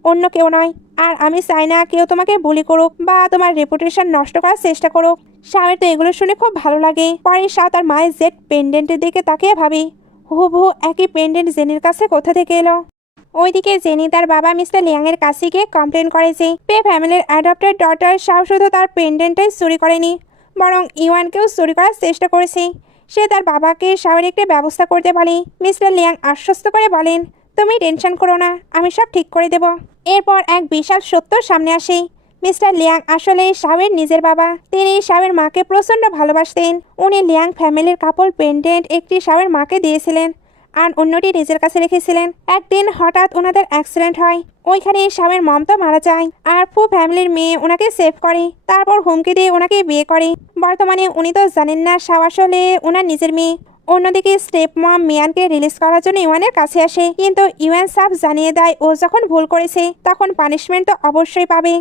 অন্য কেউ নয়। আর আমি চাই না কেউ তোমাকে বুলি করুক বা তোমার রেপুটেশন নষ্ট করার চেষ্টা করুক। শাওয়ের তো এগুলো শুনে খুব ভালো লাগে। পরে শাও তার মায়ের জেট পেন্ডেন্টের দিকে তাকিয়ে ভাবি, হুবহু একই পেন্ডেন্ট জেনির কাছে কোথা থেকে এলো। ওইদিকে জেনি তার বাবা মিস্টার লিয়াং এর কাছে গিয়ে কমপ্লেন করে যে পে ফ্যামিলির অ্যাডপ্টেড ডটার শাও শুধু তার পেন্ডেন্টটাই চুরি করেনি, বরং ইওয়ানকেও চুরি করার চেষ্টা করেছে। সে তার বাবাকে শাওয়ের একটি ব্যবস্থা করতে বলে। মিস্টার লিয়াং আশ্বস্ত করে বলেন, তুমি টেনশন করো না, আমি সব ঠিক করে দেব। এরপর এক বিশাল সত্য সামনে আসে। মিস্টার লিয়াং আসলে শাওয়ের নিজের বাবা। তিনি শাওয়ের মাকে প্রচণ্ড ভালোবাসতেন। উনি লিয়াং ফ্যামিলির কাপল পেন্ডেন্ট একটি শাওয়ের মাকে দিয়েছিলেন, আর অন্যটি নিজের কাছে রেখেছিলেন। একদিন হঠাৎ ওনাদের অ্যাক্সিডেন্ট হয়। ওইখানে শাওয়ের মম তো মারা যায়, আর ফু ফ্যামিলির মেয়ে ওনাকে সেভ করে, তারপর হুমকি দিয়ে ওনাকে বিয়ে করে। বর্তমানে উনি তো জানেন না শাও আসলে ওনার নিজের মেয়ে। অন্যদিকে স্টেপ মম মিয়ানকে রিলিজ করার জন্য ইওয়ানের কাছে আসে, কিন্তু ইওয়ান সাফ জানিয়ে দেয় ও যখন ভুল করেছে তখন পানিশমেন্ট তো অবশ্যই পাবে।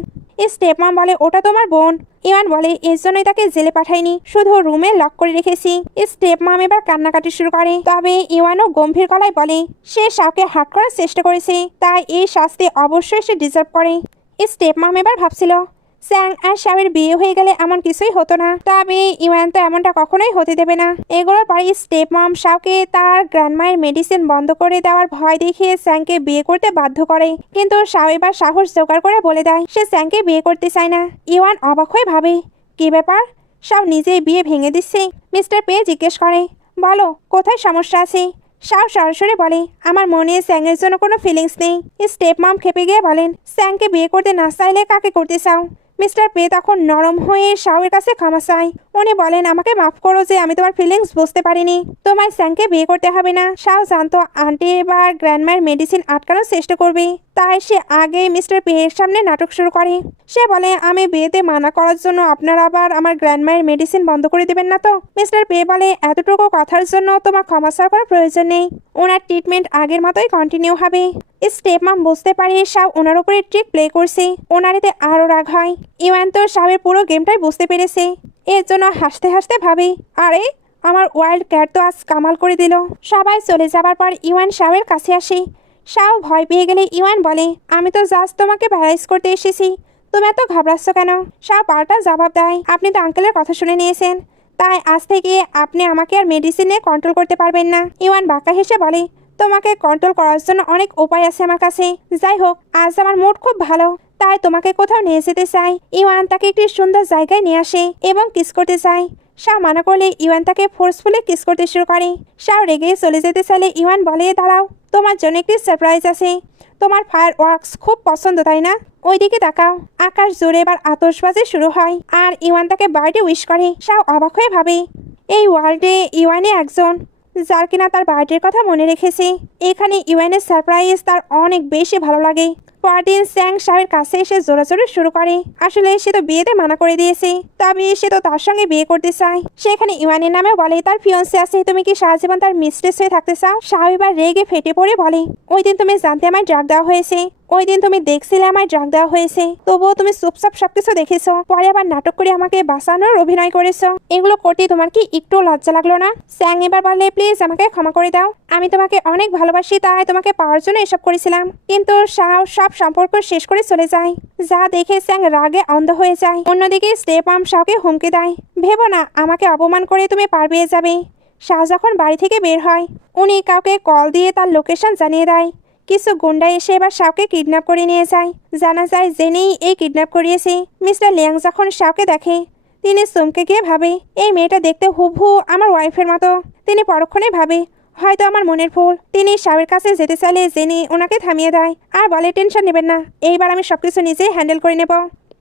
স্টেপ মম বলে, ওটা তোমার বোন। ইওয়ান বলে, এর জন্যই তাকে জেলে পাঠাইনি, শুধু রুমে লক করে রেখেছি। স্টেপ মম এবার কান্নাকাটি শুরু করে। তবে ইওয়ানও গম্ভীর গলায় বলে, সে শাওকে হার্ট করার চেষ্টা করেছে, তাই এই শাস্তি অবশ্যই সে ডিজার্ভ করে। স্টেপ মম এবার ভাবছিল, স্যাং আর শাওয়ের বিয়ে হয়ে গেলে এমন কিছুই হতো না, তবে ইওয়ান তো এমনটা কখনোই হতে দেবে না। এগুলোর পরে স্টেপ মম শাওকে তার গ্র্যান্ডমায়ের মেডিসিন বন্ধ করে দেওয়ার ভয় দেখিয়ে স্যাংকে বিয়ে করতে বাধ্য করে, কিন্তু শাও এবার সাহস জোগাড় করে বলে দেয় সে স্যাংকে বিয়ে করতে চায় না। ইওয়ান অবাক হয়ে ভাবে, কি ব্যাপার, শাও নিজেই বিয়ে ভেঙে দিচ্ছে। মিস্টার পে জিজ্ঞেস করে, বলো কোথায় সমস্যা আছে? শাও সরাসরি বলে, আমার মনে স্যাংয়ের জন্য কোনো ফিলিংস নেই। স্টেপ মম খেপে গিয়ে বলেন, স্যাংকে বিয়ে করতে না চাইলে কাকে করতে চাও? মিস্টার পে তখন নরম হয়ে শাওয়ের কাছে ক্ষমা চায়। উনি বলেন, আমাকে মাফ করো যে আমি তোমার ফিলিংস বুঝতে পারিনি। তোমার স্যাংকে বিয়ে করতে হবে না। শাও জানতো আন্টি এবার গ্র্যান্ডমায়ের মেডিসিন আটকানোর চেষ্টা করবে, তাই সে আগে মিস্টার পে এর সামনে নাটক শুরু করে। সে বলে, আমি বিয়েতে মানা করার জন্য আপনারা আবার আমার গ্র্যান্ডমায়ের মেডিসিন বন্ধ করে দেবেন না তো? মিস্টার পে বলে, এতটুকু কথার জন্য তোমার ক্ষমা চাওয়ার কোনো প্রয়োজন নেই। ওনার ট্রিটমেন্ট আগের মতোই কন্টিনিউ হবে। স্টেপ মাম বুঝতে পারে শাও ওনার উপরে ট্রিক প্লে করছে। ওনার এতে আরও রাগ হয়। ইওয়ান তো শাওয়ের পুরো গেমটাই বুঝতে পেরেছে। এর জন্য হাসতে হাসতে ভাবে, আরে আমার ওয়াইল্ড ক্যাট তো আজ কামাল করে দিল। সবাই চলে যাবার পর ইওয়ান শাওয়ের কাছে আসে। শাও ভয় পেয়ে গেলে ইওয়ান বলে, আমি তো জাস্ট তোমাকে প্যারালাইজ করতে এসেছি, তুমি এত ঘাবড়াচ্ছ কেন? শাও পাল্টা জবাব দেয়, আপনি তো আঙ্কেলের কথা শুনে নিয়েছেন, তাই আজ থেকে আপনি আমাকে আর মেডিসিনে কন্ট্রোল করতে পারবেন না। ইওয়ান বাঁকা হেসে বলে, তোমাকে কন্ট্রোল করার জন্য অনেক উপায় আছে আমার কাছে। যাই হোক, আজ আমার মুড খুব ভালো, তাই তোমাকে কোথাও নিয়ে যেতে চাই। ইওয়ান তাকে একটি সুন্দর জায়গায় নিয়ে আসে এবং কিস করতে চায়। শাও মানা করলে ইওয়ান তাকে ফোর্সফুলি কিস করতে শুরু করে। শাও রেগে চলে যেতে চাইলে ইওয়ান বলে, দাঁড়াও, তোমার জন্য একটি সারপ্রাইজ আছে। তোমার ফায়ার ওয়ার্কস খুব পছন্দ, তাই না? ওইদিকে তাকাও। আকাশ জুড়ে এবার আতশবাজি শুরু হয় আর ইওয়ান তাকে বার্থডে উইশ করে। শাও অবাক হয়ে ভাবে, এই ওয়ার্ল্ডে ইওয়ানে একজন যার কিনা তার বার্থডের কথা মনে রেখেছে। এখানে ইওয়ানের সারপ্রাইজ তার অনেক বেশি ভালো লাগে। পরদিন স্যাং শাওয়ের কাছে এসে জোরাজোরি শুরু করে। আসলে সে তো বিয়েতে মানা করে দিয়েছে, তবে সে তো তার সঙ্গে বিয়ে করতে চায়। সেখানে ইওয়ানের নামে বলে তার ফিয়ন্সে আছে, তুমি কি সারা জীবন তার মিস্ট্রেস হয়ে থাকতে চাও? শাও এবার রেগে ফেটে পড়ে বলে, ওই দিন তুমি জানতে আমায় ড্রাগ দেওয়া হয়েছে, ওই দিন তুমি দেখছিলে আমায় ড্রাগ দেওয়া হয়েছে, তবুও তুমি চুপচাপ সবকিছু দেখেছো, পরে আবার নাটক করে আমাকে বাঁচানোর অভিনয় করেছো। এগুলো করতে তোমার কি একটু লজ্জা লাগলো না? স্যাং এবার বলে, প্লিজ আমাকে ক্ষমা করে দাও, আমি তোমাকে অনেক ভালোবাসি, তাই তোমাকে পাওয়ার জন্য এসব করেছিলাম। কিন্তু শাও সব সম্পর্ক শেষ করে চলে যায়, যা দেখে স্যাং রাগে অন্ধ হয়ে যায়। অন্যদিকে স্টেপ মাম শাওকে হুমকি দেয়, ভেবো না আমাকে অপমান করে তুমি পার পেয়ে যাবে। শাও যখন বাড়ি থেকে বের হয়, উনি কাউকে কল দিয়ে তার লোকেশন জানিয়ে দেয়। কিছু গুন্ডা এসে এবার শাওকে কিডন্যাপ করে নিয়ে যায়। জানা যায় জেনেই এই কিডন্যাপ করিয়েছে। মিস্টার লিয়াং যখন শাওকে দেখে, তিনি চমকে গিয়ে ভাবে, এই মেয়েটা দেখতে হুবহু আমার ওয়াইফের মতো। তিনি পরক্ষণে ভাবে, হয়তো আমার মনের ভুল। তিনি শাওয়ের কাছে যেতে চাইলে জেনি ওনাকে থামিয়ে দেয় আর বলে, টেনশন নেবেন না, এইবার আমি সবকিছু নিজেই হ্যান্ডেল করে নেব।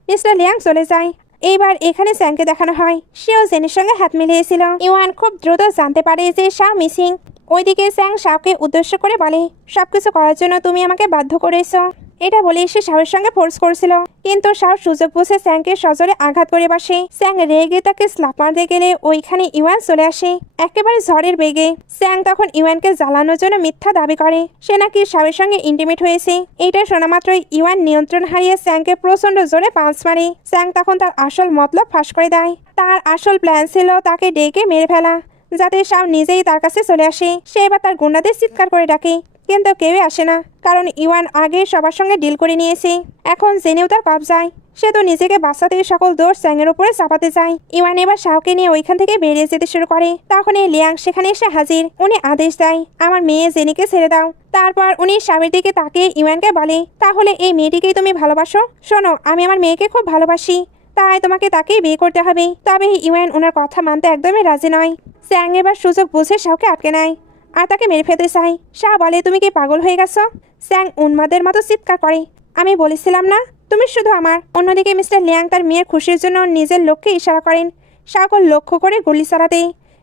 মিস্টার লিয়াং চলে যায়। এইবার এখানে স্যাংকে দেখানো হয়, সেও জেনির সঙ্গে হাত মিলিয়েছিল। ইওয়ান খুব দ্রুত জানতে পারে যে শাও মিসিং। ওইদিকে স্যাং শাওকে উদ্দেশ্য করে বলে, সবকিছু করার জন্য তুমি আমাকে বাধ্য করেছো। এটা বলে সে শাওয়ের সঙ্গে ফোর্স করছিল, কিন্তু শাও সুযোগ বুঝে স্যাংকে সজোরে আঘাত করে বসে। স্যাং রেগে তাকে স্ল্যাপ মারতে গেলে ওইখানে ইওয়ান চলে আসে একেবারে ঝড়ের বেগে। স্যাং তখন ইওয়ানকে জ্বালানোর জন্য মিথ্যা দাবি করে সে নাকি শাওয়ের সঙ্গে ইন্টিমেট হয়েছে। এইটা শোনা মাত্রই ইওয়ান নিয়ন্ত্রণ হারিয়ে স্যাংকে প্রচন্ড জোরে পাঁচ মারে। স্যাং তখন তার আসল মতলব ফাঁস করে দেয়। তার আসল প্ল্যান ছিল তাকে ডেকে মেরে ফেলা, যাতে শাও নিজেই তার কাছে চলে আসে। সে এবার তার গুন্ডাদের চিৎকার করে ডাকে, কিন্তু কেউই আসে না, কারণ ইওয়ান আগে সবার সঙ্গে ডিল করে নিয়েছে। এখন জেনেও তার কবজায়। সে তো নিজেকে বাঁচাতে সকল দোষ স্যাংয়ের উপরে চাপাতে চায়। ইওয়ান এবার শাওকে নিয়ে ওইখান থেকে বেরিয়ে যেতে শুরু করে। তখন এই লিয়াং সেখানে এসে হাজির। উনি আদেশ দেয়, আমার মেয়ে জেনিকে ছেড়ে দাও। তারপর উনি শাওয়ের দিকে তাকিয়ে ইওয়ানকে বলে, তাহলে এই মেয়েটিকেই তুমি ভালোবাসো? শোনো, আমি আমার মেয়েকে খুব ভালোবাসি, তাই তোমাকে তাকেই বিয়ে করতে হবে। তবে ইওয়ান ওনার কথা মানতে একদমই রাজি নয়। স্যাং এবার সুযোগ বুঝে শাওকে আটকে নেয় আর তাকে মেরে ফেলতে চায়। শাও বলে, তুমি কি পাগল হয়ে গেছো? স্যাং উন্মাদের মতো চিৎকার করে, আমি বলেছিলাম না তুমি শুধু আমার। অন্যদিকে মিস্টার লিয়াং তার মেয়ের খুশির জন্য নিজের লক্ষ্যে ইশারা করেন শাওকে লক্ষ্য করে গুলি চালাতে।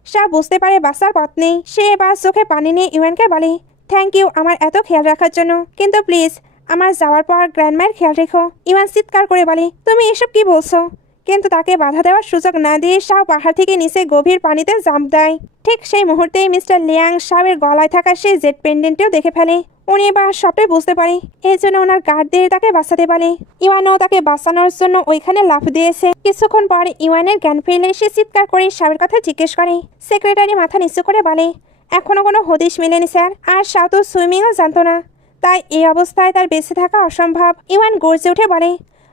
শাও বুঝতে পারে বাঁচার পথ নেই। সে এবার চোখে পানি নিয়ে ইওয়ানকে বলে, থ্যাংক ইউ আমার এত খেয়াল রাখার জন্য, কিন্তু প্লিজ আমার যাওয়ার পর গ্র্যান্ডমায়ের খেয়াল রেখো। ইওয়ান চিৎকার করে বলে, তুমি এসব কি বলছো? কিন্তু তাকে বাধা দেওয়ার সুযোগ না দিয়ে শাও পাহাড় থেকে নিচে গভীর পানিতে জাম্প দেয়। ঠিক সেই মুহূর্তেই মিস্টার লিয়াং শাওয়ের গলায় থাকা সেই জেড পেন্ডেন্টটিও দেখে ফেলে। উনি এবার সবটাই বুঝতে পারে, এই জন্য ওনার গার্ড দিয়ে তাকে বাঁচাতে বলে। ইওয়ানও তাকে বাঁচানোর জন্য ওইখানে লাফ দিয়েছে। কিছুক্ষণ পর ইওয়ানের জ্ঞান ফিরলে সে চিৎকার করে শাওয়ের কথা জিজ্ঞেস করে। সেক্রেটারি মাথা নিচু করে বলে, এখনো কোনো হদিশ মেলেনি স্যার। আর শাও তো সুইমিংও জানতো না, তাই এই অবস্থায় তার বেঁচে থাকা অসম্ভব। ইওয়ান গর্জে উঠে বলে,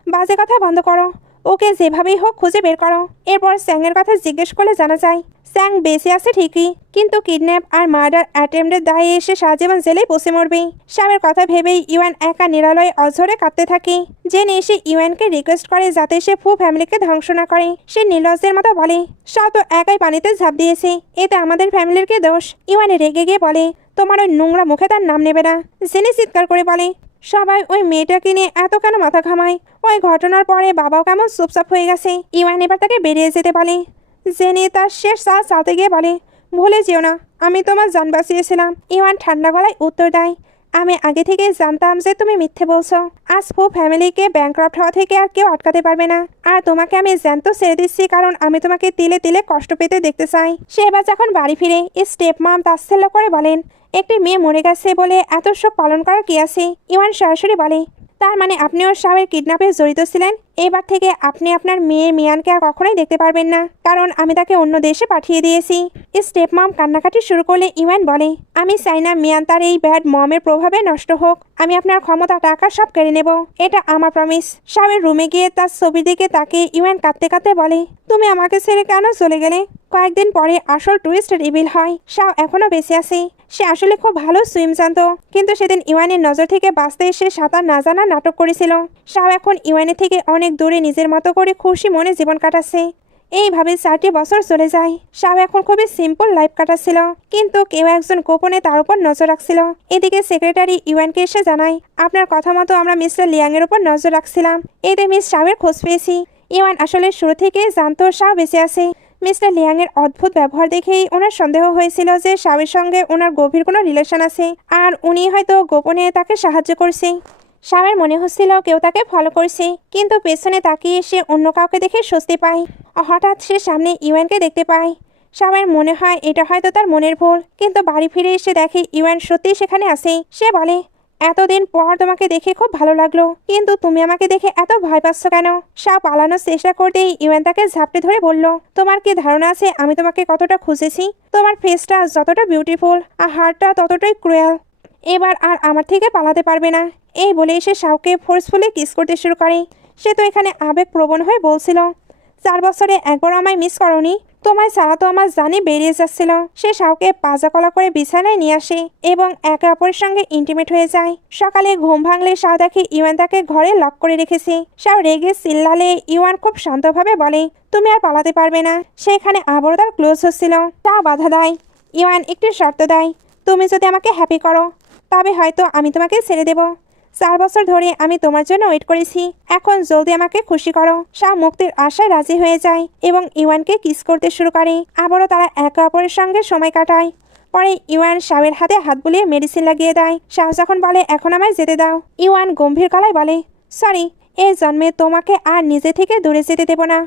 বাজে কথা বন্ধ করো, ওকে যেভাবেই হোক খুঁজে বের করো। এরপর স্যাংয়ের কথা জিজ্ঞেস করলে জানা যায় স্যাং বেঁচে আছে ঠিকই, কিন্তু কিডন্যাপ আর মার্ডার অ্যাটেম্পটের দায়ে এসে সারা জীবন জেলেই বসে মরবে। শ্যামের কথা ভেবেই ইউয়ান একা নিরালয়ে অঝরে কাঁদতে থাকে। জেনে এসে ইউয়ানকে রিকোয়েস্ট করে যাতে সে ফু ফ্যামিলিকে ধ্বংস না করে। সে নির্লজ্জের মতো বলে শাও তো একাই পানিতে ঝাঁপ দিয়েছে, এতে আমাদের ফ্যামিলির কি দোষ? ইউয়ান রেগে গিয়ে বলে তোমার ওই নোংরা মুখে তার নাম নেবে না। জেনে চিৎকার করে বলে সবাই ওই মেয়েটাকে নিয়ে এত কেন মাথা ঘামায়? ওই ঘটনার পরে বাবাও কেমন চুপচাপ হয়ে গেছে। ইউয়ান এবার তাকে বেরিয়ে যেতে বলে। জেনে তার শেষ শ্বাস চালতে গিয়ে বলে ভুলে যেও না, আমি তোমার জান বাঁচিয়েছিলাম। ইওয়ান ঠান্ডা গলায় উত্তর দেয় আমি আগে থেকেই জানতাম যে তুমি মিথ্যে বলছো। আজ ফু ফ্যামিলিকে ব্যাংক্রাফট হওয়া থেকে আর কেউ আটকাতে পারবে না। আর তোমাকে আমি জ্যান্ত ছেড়ে দিচ্ছি কারণ আমি তোমাকে তিলে তিলে কষ্ট পেতে দেখতে চাই। সে এবার যখন বাড়ি ফিরে স্টেপ মাম তাচ্ছিল্য করে বলেন একটি মেয়ে মরে গেছে বলে এত শোক পালন করার কি আছে? ইওয়ান সরাসরি বলে তার মানে আপনিও শাওয়ের কিডন্যাপে জড়িত ছিলেন। এবার থেকে আপনি আপনার মেয়ে মিয়ানকে আর কখনোই দেখতে পারবেন না, কারণ আমি তাকে অন্য দেশে পাঠিয়ে দিয়েছি। স্টেপ মম কান্নাকাটি শুরু করলে ইওয়ান বলে আমি চাই না মিয়ান তার এই ব্যাড মমের প্রভাবে নষ্ট হোক। আমি আপনার ক্ষমতা টাকা সব কেড়ে নেব, এটা আমার প্রমিস। শাওয়ের রুমে গিয়ে তার ছবির দিকে তাকে ইওয়ান কাঁদতে কাঁদতে বলে তুমি আমাকে ছেড়ে কেন চলে গেলে? কয়েকদিন পরে আসল টুইস্ট রিভিল হয়। শাও এখনো বেঁচে আছে। সে আসলে খুব ভালো সুইম জানতো, কিন্তু সেদিন ইওয়ানের নজর থেকে বাঁচতে এসে সাঁতার না জানা নাটক করেছিল। শাও এখন ইওয়ানের থেকে অনেক দূরে নিজের মতো করে খুশি মনে জীবন কাটাচ্ছে। এইভাবে 4টি বছর চলে যায়। শাও এখন খুবই সিম্পল লাইফ কাটাচ্ছিল, কিন্তু কেউ একজন গোপনে তার উপর নজর রাখছিল। এদিকে সেক্রেটারি ইওয়ানকে এসে জানায় আপনার কথা মতো আমরা মিস্টার লিয়াংয়ের উপর নজর রাখছিলাম, এতে মিস শাওয়ের খোঁজ পেয়েছি। ইওয়ান আসলে শুরু থেকে জানতো শাও বেঁচে আছে। মিস্টার লিয়াংয়ের অদ্ভুত ব্যবহার দেখেই ওনার সন্দেহ হয়েছিল যে শাওয়ের সঙ্গে ওনার গভীর কোনো রিলেশন আছে, আর উনি হয়তো গোপনে তাকে সাহায্য করছে। শাওয়ের মনে হচ্ছিল কেউ তাকে ফলো করছে, কিন্তু পেছনে তাকিয়ে সে অন্য কাউকে দেখে স্বস্তি পায়। হঠাৎ সে সামনে ইওয়ানকে দেখতে পায়। শাওয়ের মনে হয় এটা হয়তো তার মনের ভুল, কিন্তু বাড়ি ফিরে এসে দেখে ইওয়ান সত্যিই সেখানে আছে। সে বলে এতদিন পর তোমাকে দেখে খুব ভালো লাগলো, কিন্তু তুমি আমাকে দেখে এত ভয় পাচ্ছ কেন? শাও পালানোর চেষ্টা করতেই ইওয়ান তাকে ঝাপটে ধরে বলল তোমার কি ধারণা আছে আমি তোমাকে কতটা খুঁজেছি? তোমার ফেসটা যতটা বিউটিফুল আর হার্টটা ততটাই ক্রুয়েল। এবার আর আমার থেকে পালাতে পারবে না। এই বলে সে শাওকে ফোর্সফুলি কিস করতে শুরু করে। সে তো এখানে আবেগপ্রবণ হয়ে বলছিল 4 বছরে একবার আমায় মিস করনি? তোমায় ছাড়া তো আমার জানি বেরিয়ে যাচ্ছিল। সে শাওকে পাজা কলা করে বিছানায় নিয়ে আসে এবং একে অপরের সঙ্গে ইন্টিমেট হয়ে যায়। সকালে ঘুম ভাঙলে শাও দেখে ইওয়ান তাকে ঘরে লক করে রেখেছে। শাও রেগে চিল্লালে ইওয়ান খুব শান্তভাবে বলে তুমি আর পালাতে পারবে না। সেখানে আবারও তার ক্লোজ হচ্ছিল। তা বাধা দেয়। ইওয়ান একটি শর্ত দেয় তুমি যদি আমাকে হ্যাপি করো তবে হয়তো আমি তোমাকে ছেড়ে দেব। 4 বছর ধরে আমি তোমার জন্য ওয়েট করেছি, এখন জলদি আমাকে খুশি করো। শাও মুক্তির আশায় রাজি হয়ে যায় এবং ইওয়ানকে কিস করতে শুরু করে। আবারও তারা একে অপরের সঙ্গে সময় কাটায়। পরে ইওয়ান শাওয়ের হাতে হাত বুলিয়ে মেডিসিন লাগিয়ে দেয়। শাও যখন বলে এখন আমায় যেতে দাও, ইওয়ান গম্ভীর গলায় বলে সরি, এই জন্মে তোমাকে আর নিজে থেকে দূরে যেতে দেব না।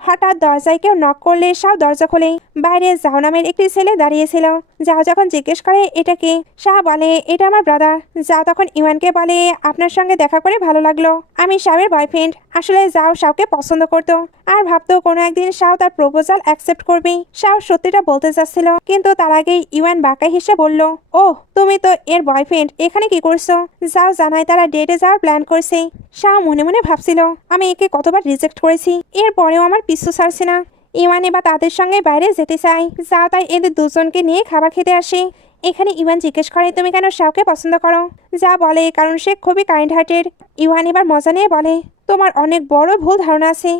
হঠাৎ দরজায় কেউ নক করলে শাও দরজা খোলে। বাইরে জাও নামের একটি ছেলে দাঁড়িয়েছিল। যাও যখন জিজ্ঞেস করে এটা কে, শাহ বলে এটা আমার ব্রাদার। যাও তখন ইওয়ানকে বলে আপনার সঙ্গে দেখা করে ভালো লাগলো, আমি শাওয়ের বয়ফ্রেন্ড। আসলে যাও শাওকে পছন্দ করতো আর ভাবতো কোনো একদিন শাও তার প্রপোজাল অ্যাকসেপ্ট করবে। শাও সত্যিটা বলতে চাচ্ছিল, কিন্তু তার আগেই ইওয়ান বাঁকা হেসে বলল ওহ তুমি তো এর বয়ফ্রেন্ড, এখানে কি করছো? যাও জানায় তারা ডেটে যাওয়ার প্ল্যান করছে। শাও মনে মনে ভাবছিল আমি একে কতবার রিজেক্ট করেছি, এরপরেও আমার পিছু ছাড়ছে না। ইওয়ান এবার তাদের সঙ্গে বাইরে যেতে চায়। যাও তাই এদের দুজনকে নিয়ে খাবার খেতে আসে। এখানে ইওয়ান জিজ্ঞেস করে তুমি কেন শাওকে পছন্দ করো? যা বলে কারণ সে খুবই কাইন্ড হার্টেড। ইওয়ান এবার মজা নিয়ে বলে তোমার অনেক বড় ভুল ধারণা আছে।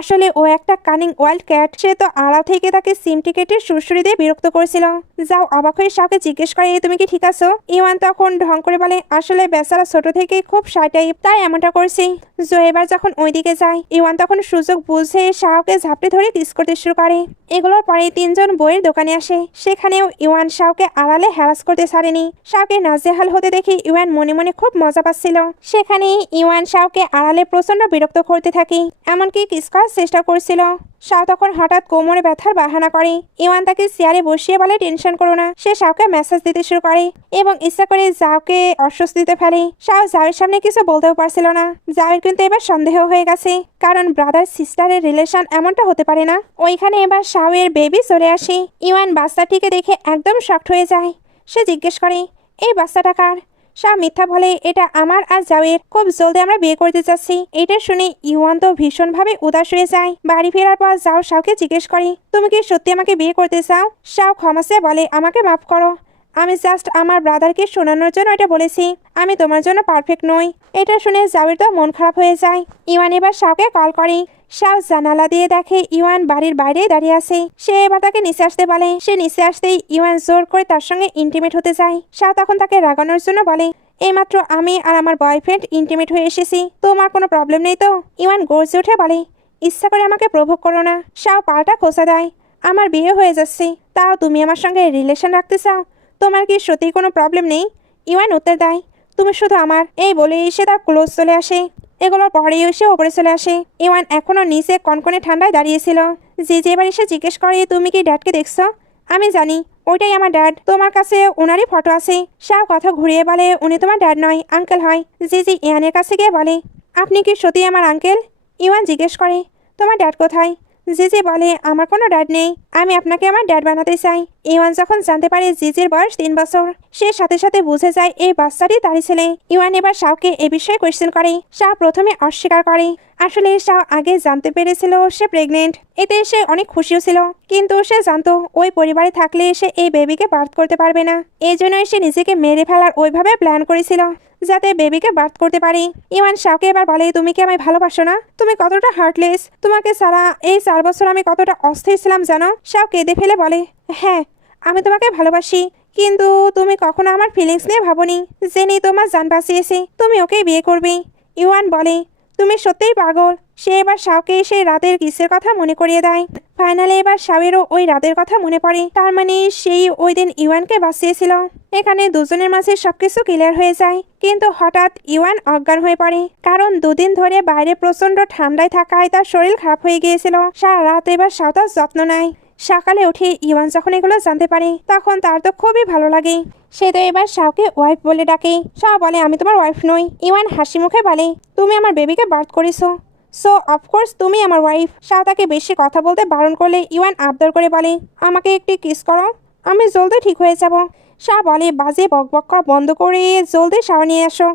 আসলে ও একটা কানিং ওয়াইল্ড ক্যাট। সে তো আড়াল থেকে তাকে সিম টিকেটের সুরসুরি দিয়ে বিরক্ত করেছিল। যাও অবাক হয়ে শাওকে জিজ্ঞেস করে তুমি কি ঠিক আছো? ইওয়ান তখন ঢং করে বলে আসলে বেচারা ছোট থেকেই খুব শাই টাইপ, তাই এমনটা করছি। জো এবার যখন ওইদিকে যায়, ইওয়ান তখন সুযোগ বুঝে শাওকে ঝাপটে ধরে কিস করতে শুরু করে। এগুলোর পরে 3 জন বইয়ের দোকানে আসে। সেখানেও ইওয়ান শাওকে আড়ালে হ্যারাস করতে ছাড়েনি। শাওকে নাজেহাল হতে দেখে ইওয়ান মনে মনে খুব মজা পাচ্ছিল। সেখানেই ইওয়ান শাওকে আড়ালে প্রচন্ড বিরক্ত করতে থাকে, এমনকি কিস করার চেষ্টা করছিল। শাও তখন হঠাৎ কোমরে ব্যথার বাহানা করে। ইওয়ান তাকে চেয়ারে বসিয়ে বলে টেনশন করো না। সে শাওকে মেসেজ দিতে শুরু করে এবং ইচ্ছা করে জাওকে অস্বস্তিতে ফেলে। শাও জাওয়ের সামনে কিছু বলতেও পারছিল না। জাওয়ের কিন্তু এবার সন্দেহ হয়ে গেছে, কারণ ব্রাদার সিস্টারের রিলেশন এমনটা হতে পারে না। ওইখানে এবার শাওয়ের বেবি চলে আসে। ইওয়ান বাচ্চাটিকে দেখে একদম শকড হয়ে যায়। সে জিজ্ঞেস করে এই বাচ্চাটা কার? শাও মিথ্যা বলে, এটা আমার আর জাওয়ের, খুব জলদি আমরা বিয়ে করতে চাচ্ছি। এটা শুনে ইওয়ান তো ভীষণভাবে উদাস হয়ে যায়। বাড়ি ফেরার পর জাও শাওকে জিজ্ঞেস করে, তুমি কি সত্যি আমাকে বিয়ে করতে চাও? শাও ক্ষমা চেয়ে বলে, আমাকে মাফ করো, আমি জাস্ট আমার ব্রাদারকে শোনানোর জন্য এটা বলেছি, আমি তোমার জন্য পারফেক্ট নই। এটা শুনে জাওয়ের তো মন খারাপ হয়ে যায়। ইওয়ান এবার শাওকে কল করে। শাও জানালা দিয়ে দেখে ইওয়ান বাড়ির বাইরে দাঁড়িয়ে আছে। সে এবার তাকে নিচে আসতে বলে। সে নিচে আসতেই ইওয়ান জোর করে তার সঙ্গে ইন্টিমেট হতে যায়। শাও তখন তাকে রাগানোর জন্য বলে, এইমাত্র আমি আর আমার বয়ফ্রেন্ড ইন্টিমেট হয়ে এসেছি, তোমার কোনো প্রবলেম নেই তো? ইওয়ান গর্জে উঠে বলে, ইচ্ছা করে আমাকে প্রভোগ করো না। শাও পাল্টা খোঁচা দেয়, আমার বিয়ে হয়ে যাচ্ছে, তাও তুমি আমার সঙ্গে রিলেশন রাখতে চাও? তোমার কি সত্যি কোনো প্রবলেম নেই? ইওয়ান উত্তর দেয়, তুমি শুধু আমার। এই বলে এসে তার ক্লোজ চলে আসে। এগুলোর পরেই এসে ওপরে চলে আসে। ইওয়ান এখনো নিচে কনকনে ঠান্ডায় দাঁড়িয়েছিল। যে এবার এসে জিজ্ঞেস করে, তুমি কি ড্যাডকে দেখছো? আমি জানি ওইটাই আমার ড্যাড, তোমার কাছে ওনারই ফটো আছে। শাও কথা ঘুরিয়ে বলে, উনি তোমার ড্যাড নয়, আঙ্কেল হয়। জি ইয়ানের কাছে গিয়ে বলে, আপনি কি সত্যি আমার আঙ্কেল? ইওয়ান জিজ্ঞেস করে, তোমার ড্যাড কোথায়? জিজি বলে, আমার কোনো ড্যাড নেই, আমি আপনাকে আমার ড্যাড বানাতে চাই। ইওয়ান যখন জানতে পারে জিজির বয়স 3 বছর, সে সাথে সাথে বুঝে যায় এই বাচ্চাটি তারই ছেলে। ইওয়ান এবার শাওকে এ বিষয়ে কোয়েশ্চেন করে। শাও প্রথমে অস্বীকার করে। আসলে শাও আগে জানতে পেরেছিল সে প্রেগনেন্ট, এতে সে অনেক খুশিও ছিল, কিন্তু সে জানতো ওই পরিবারে থাকলে সে এই বেবিকে বার্থ করতে পারবে না। এই জন্যই সে নিজেকে মেরে ফেলার ওইভাবে প্ল্যান করেছিল, যাতে বেবিকে বার্থ করতে পারি। ইওয়ান শাওকে এবার বলে, তুমি কি আমায় ভালোবাসো না? তুমি কতটা হার্টলেস, তোমাকে সারা এই 4 বছর আমি কতটা অস্থির ছিলাম জানো? শাও কেঁদে ফেলে বলে, হ্যাঁ আমি তোমাকে ভালোবাসি, কিন্তু তুমি কখনো আমার ফিলিংস নিয়ে ভাবোনি। জেনি তোমার জান বাঁচিয়েছে, তুমি ওকে বিয়ে করবে। ইওয়ান বলে, তুমি সত্যিই পাগল। সে এবার শাওকে সেই রাতের কিসের কথা মনে করিয়ে দেয়। ফাইনালি এবার শাওয়েরও ওই রাতের কথা মনে পড়ে, তার মানে সেই ওই দিন ইওয়ানকে বাঁচিয়েছিল। এখানে দুজনের মাঝে সবকিছু ক্লিয়ার হয়ে যায়, কিন্তু হঠাৎ ইওয়ান অজ্ঞান হয়ে পড়ে, কারণ দুদিন ধরে বাইরে প্রচন্ড ঠান্ডায় থাকায় তার শরীর খারাপ হয়ে গিয়েছিল। সারা রাত এবার শাও তার যত্ন নেয়। সকালে উঠে ইওয়ান যখন এগুলো জানতে পারে, তখন তার তো খুবই ভালো লাগে। সে তো এবার শাওকে ওয়াইফ বলে ডাকে। শাও বলে, আমি তোমার ওয়াইফ নই। ইওয়ান হাসি মুখে বলে, তুমি আমার বেবিকে বার্থ করেছো, সো অফকোর্স তুমি আমার ওয়াইফ। শাও তাকে বেশি কথা বলতে বারণ করলে ইওয়ান আবদার করে বলে, আমাকে একটি কিস করো, আমি জলদি ঠিক হয়ে যাব। শাও বলে, বাজে বকবক করা বন্ধ করে জলদি শাওয়ার নিয়ে আসো।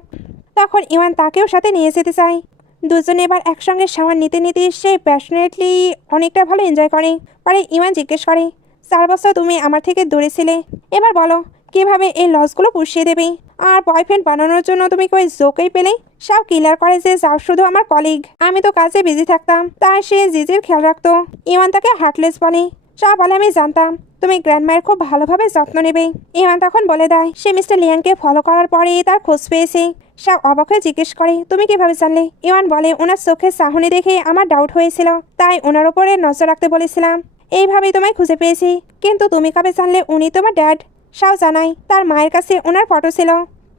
তখন ইওয়ান তাকেও সাথে নিয়ে যেতে চায়। দুজনে এবার একসঙ্গে শাওয়ার নিতে নিতে সে প্যাশনেটলি অনেকটা ভালো এনজয় করে। পরে ইওয়ান জিজ্ঞেস করে, 4 বছর তুমি আমার থেকে দূরে ছিলে, এবার বলো কিভাবে এই লসগুলো পুষিয়ে দেবে? আর বয়ফ্রেন্ড বানানোর জন্য তুমি কই জোকেই পেলে? সব ক্লিয়ার করে যে যাও শুধু আমার কলিগ, আমি তো কাজে বিজি থাকতাম, তাই সে জিজির খেয়াল রাখতো। ইওয়ান তাকে হার্টলেস বলে। সব বলে, আমি জানতাম তুমি গ্র্যান্ডমায়ের খুব ভালোভাবে যত্ন নেবে। ইওয়ান তখন বলে দেয় সে মিস্টার লিয়ানকে ফলো করার পরে তার খোঁজ পেয়েছে। সব অবাক হয়ে জিজ্ঞেস করে, তুমি কিভাবে জানলে? ইওয়ান বলে, ওনার চোখের চাহনি দেখে আমার ডাউট হয়েছিল, তাই ওনার উপরে নজর রাখতে বলেছিলাম, এইভাবেই তোমায় খুঁজে পেয়েছি। কিন্তু তুমি কবে জানলে উনি তোমার ড্যাড? শাও জানাই তার মায়ের কাছে ওনার ফটো ছিল,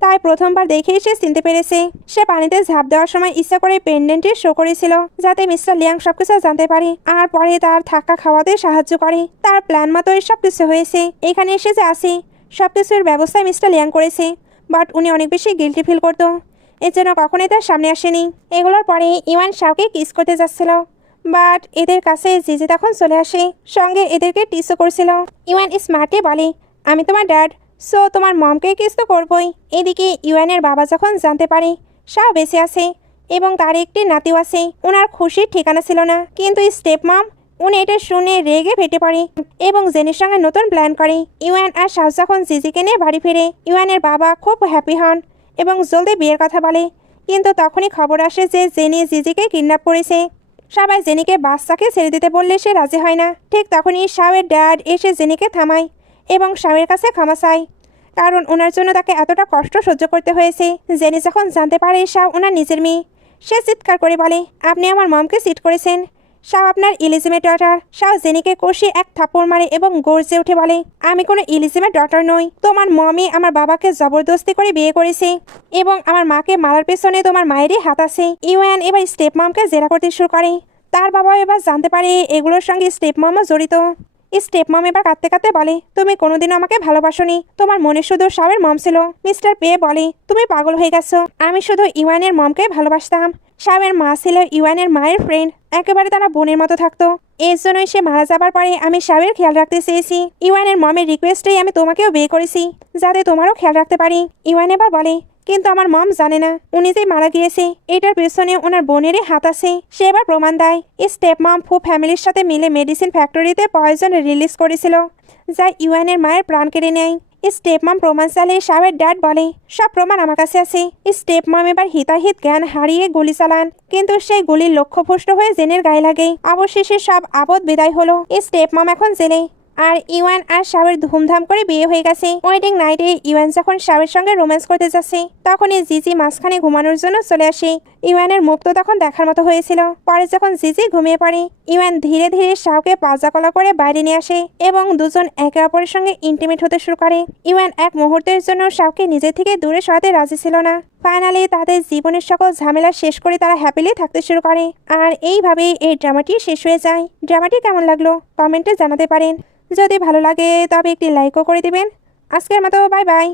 তাই প্রথমবার দেখেই সে চিনতে পেরেছে। সে পানিতে ঝাঁপ দেওয়ার সময় ইচ্ছা করে পেন্ডেন্টটি শো করেছিল, যাতে মিস্টার লিয়াং সবকিছু জানতে পারে, আর পরে তার থাকা খাওয়াতে সাহায্য করে। তার প্ল্যান মতোই সবকিছু হয়েছে। এখানে এসে যে আসি সবকিছুর ব্যবস্থায় মিস্টার লিয়াং করেছে, বাট উনি অনেক বেশি গিল্টি ফিল করতো, এর জন্য কখনোই তার সামনে আসেনি। এগুলোর পরে ইওয়ান শাওকে কিস করতে যাচ্ছিল, বাট এদের কাছে জিজি তখন চলে আসে, সঙ্গে এদেরকে টিসও করছিল। ইওয়ান স্মার্টে বলে, আমি তোমার ড্যাড, সো তোমার মমকে কিস তো করবই। এদিকে ইওয়ানের বাবা যখন জানতে পারে শাও বেঁচে আছে এবং তার একটি নাতিও আছে, ওনার খুশির ঠিকানা ছিল না। কিন্তু স্টেপ মম উনি এটা শুনে রেগে ফেটে পড়ে এবং জেনির সঙ্গে নতুন প্ল্যান করে। ইওয়ান আর শাও যখন জিজিকে নিয়ে বাড়ি ফিরে, ইওয়ানের বাবা খুব হ্যাপি হন এবং জলদি বিয়ের কথা বলে। কিন্তু তখনই খবর আসে যে জেনি জিজিকে কিডন্যাপ করেছে। সবাই জেনিকে বাচ্চাকে ছেড়ে দিতে বললে সে রাজি হয় না। ঠিক তখনই শাওয়ের ড্যাড এসে জেনিকে থামায় এবং শাওয়ের কাছে ক্ষমা চায়, কারণ ওনার জন্য তাকে এতটা কষ্ট সহ্য করতে হয়েছে। জেনি যখন জানতে পারে শাও ওনার নিজের মেয়ে, সে চিৎকার করে বলে, আপনি আমার মমকে চিট করেছেন, শাও আপনার ইলিজিমেট ডটার। শাও জেনিকে কষিয়ে এক থাপ্পড় মারে এবং গর্জে উঠে বলে, আমি কোনো ইলিজিমেট ডটার নই, তোমার মমি আমার বাবাকে জবরদস্তি করে বিয়ে করেছে এবং আমার মাকে মারার পেছনে তোমার মায়েরই হাত আছে। ইওয়ান এবার স্টেপ মমকে জেরা করতে শুরু করে। তার বাবা এবার জানতে পারে এগুলোর সঙ্গে স্টেপ মমও জড়িত। স্টেপ মম এবার কাঁদতে কাঁদতে বলে, তুমি কোনোদিনও আমাকে ভালোবাসোনি, তোমার মনে শুধু শাওয়ের মম ছিল। মিস্টার পে বলে, তুমি পাগল হয়ে গেছো, আমি শুধু ইওয়ানের মমকে ভালোবাসতাম। শাওয়ের মা ছিল ইওয়ানের মায়ের ফ্রেন্ড, একেবারে তারা বোনের মতো থাকতো। এর জন্যই সে মারা যাবার পরে আমি শাওয়ের খেয়াল রাখতে চেয়েছি। ইওয়ানের মমের রিকোয়েস্টেই আমি তোমাকেও বিয়ে করেছি, যাতে তোমারও খেয়াল রাখতে পারি। ইওয়ান এবার বলে, কিন্তু আমার মম জানে না উনি যে মারা গিয়েছে। এটার পেছনে ওনার বোনেরই হাত আছে। সে এবার প্রমাণ দেয়। স্টেপ মম ফু ফ্যামিলির সাথে মিলে মেডিসিন ফ্যাক্টরিতে পয়জন রিলিজ করেছিল, যা ইউয়ানের মায়ের প্রাণ কেড়ে নেয়। স্টেপ মম প্রমাণ চালিয়ে সাবের ড্যাড বলে, সব প্রমাণ আমার কাছে আছে। স্টেপ মম এবার হিতাহিত জ্ঞান হারিয়ে গুলি চালান, কিন্তু সেই গুলির লক্ষ্যভ্রষ্ট হয়ে জেনের গায়ে লাগে। অবশেষে সব আপদ বিদায় হলো। স্টেপ মম এখন জেলে, আর ইওয়ান আর সাবের ধুমধাম করে বিয়ে হয়ে গেছে। ওয়েডিং নাইটে ইওয়ান যখন সাবের সঙ্গে রোম্যান্স করতে যাচ্ছে, তখনই জিজি মাঝখানে ঘুমানোর জন্য চলে আসে। ইওয়ানের মুখ তো তখন দেখার মতো হয়েছিল। পরে যখন জিজি ঘুমিয়ে পড়ে, ইওয়ান ধীরে ধীরে শাওকে পাজাকলা করে বাইরে নিয়ে আসে এবং দুজন একে অপরের সঙ্গে ইন্টিমেট হতে শুরু করে। ইওয়ান এক মুহূর্তের জন্য শাওকে নিজে থেকে দূরে সরাতে রাজি ছিল না। ফাইনালি তাদের জীবনের সকল ঝামেলা শেষ করে তারা হ্যাপিলি থাকতে শুরু করে। আর এইভাবেই এই ড্রামাটি শেষ হয়ে যায়। ড্রামাটি কেমন লাগলো কমেন্টে জানাতে পারেন। যদি ভালো লাগে তবে একটি লাইকও করে দিবেন। আজকের মতো বাই বাই।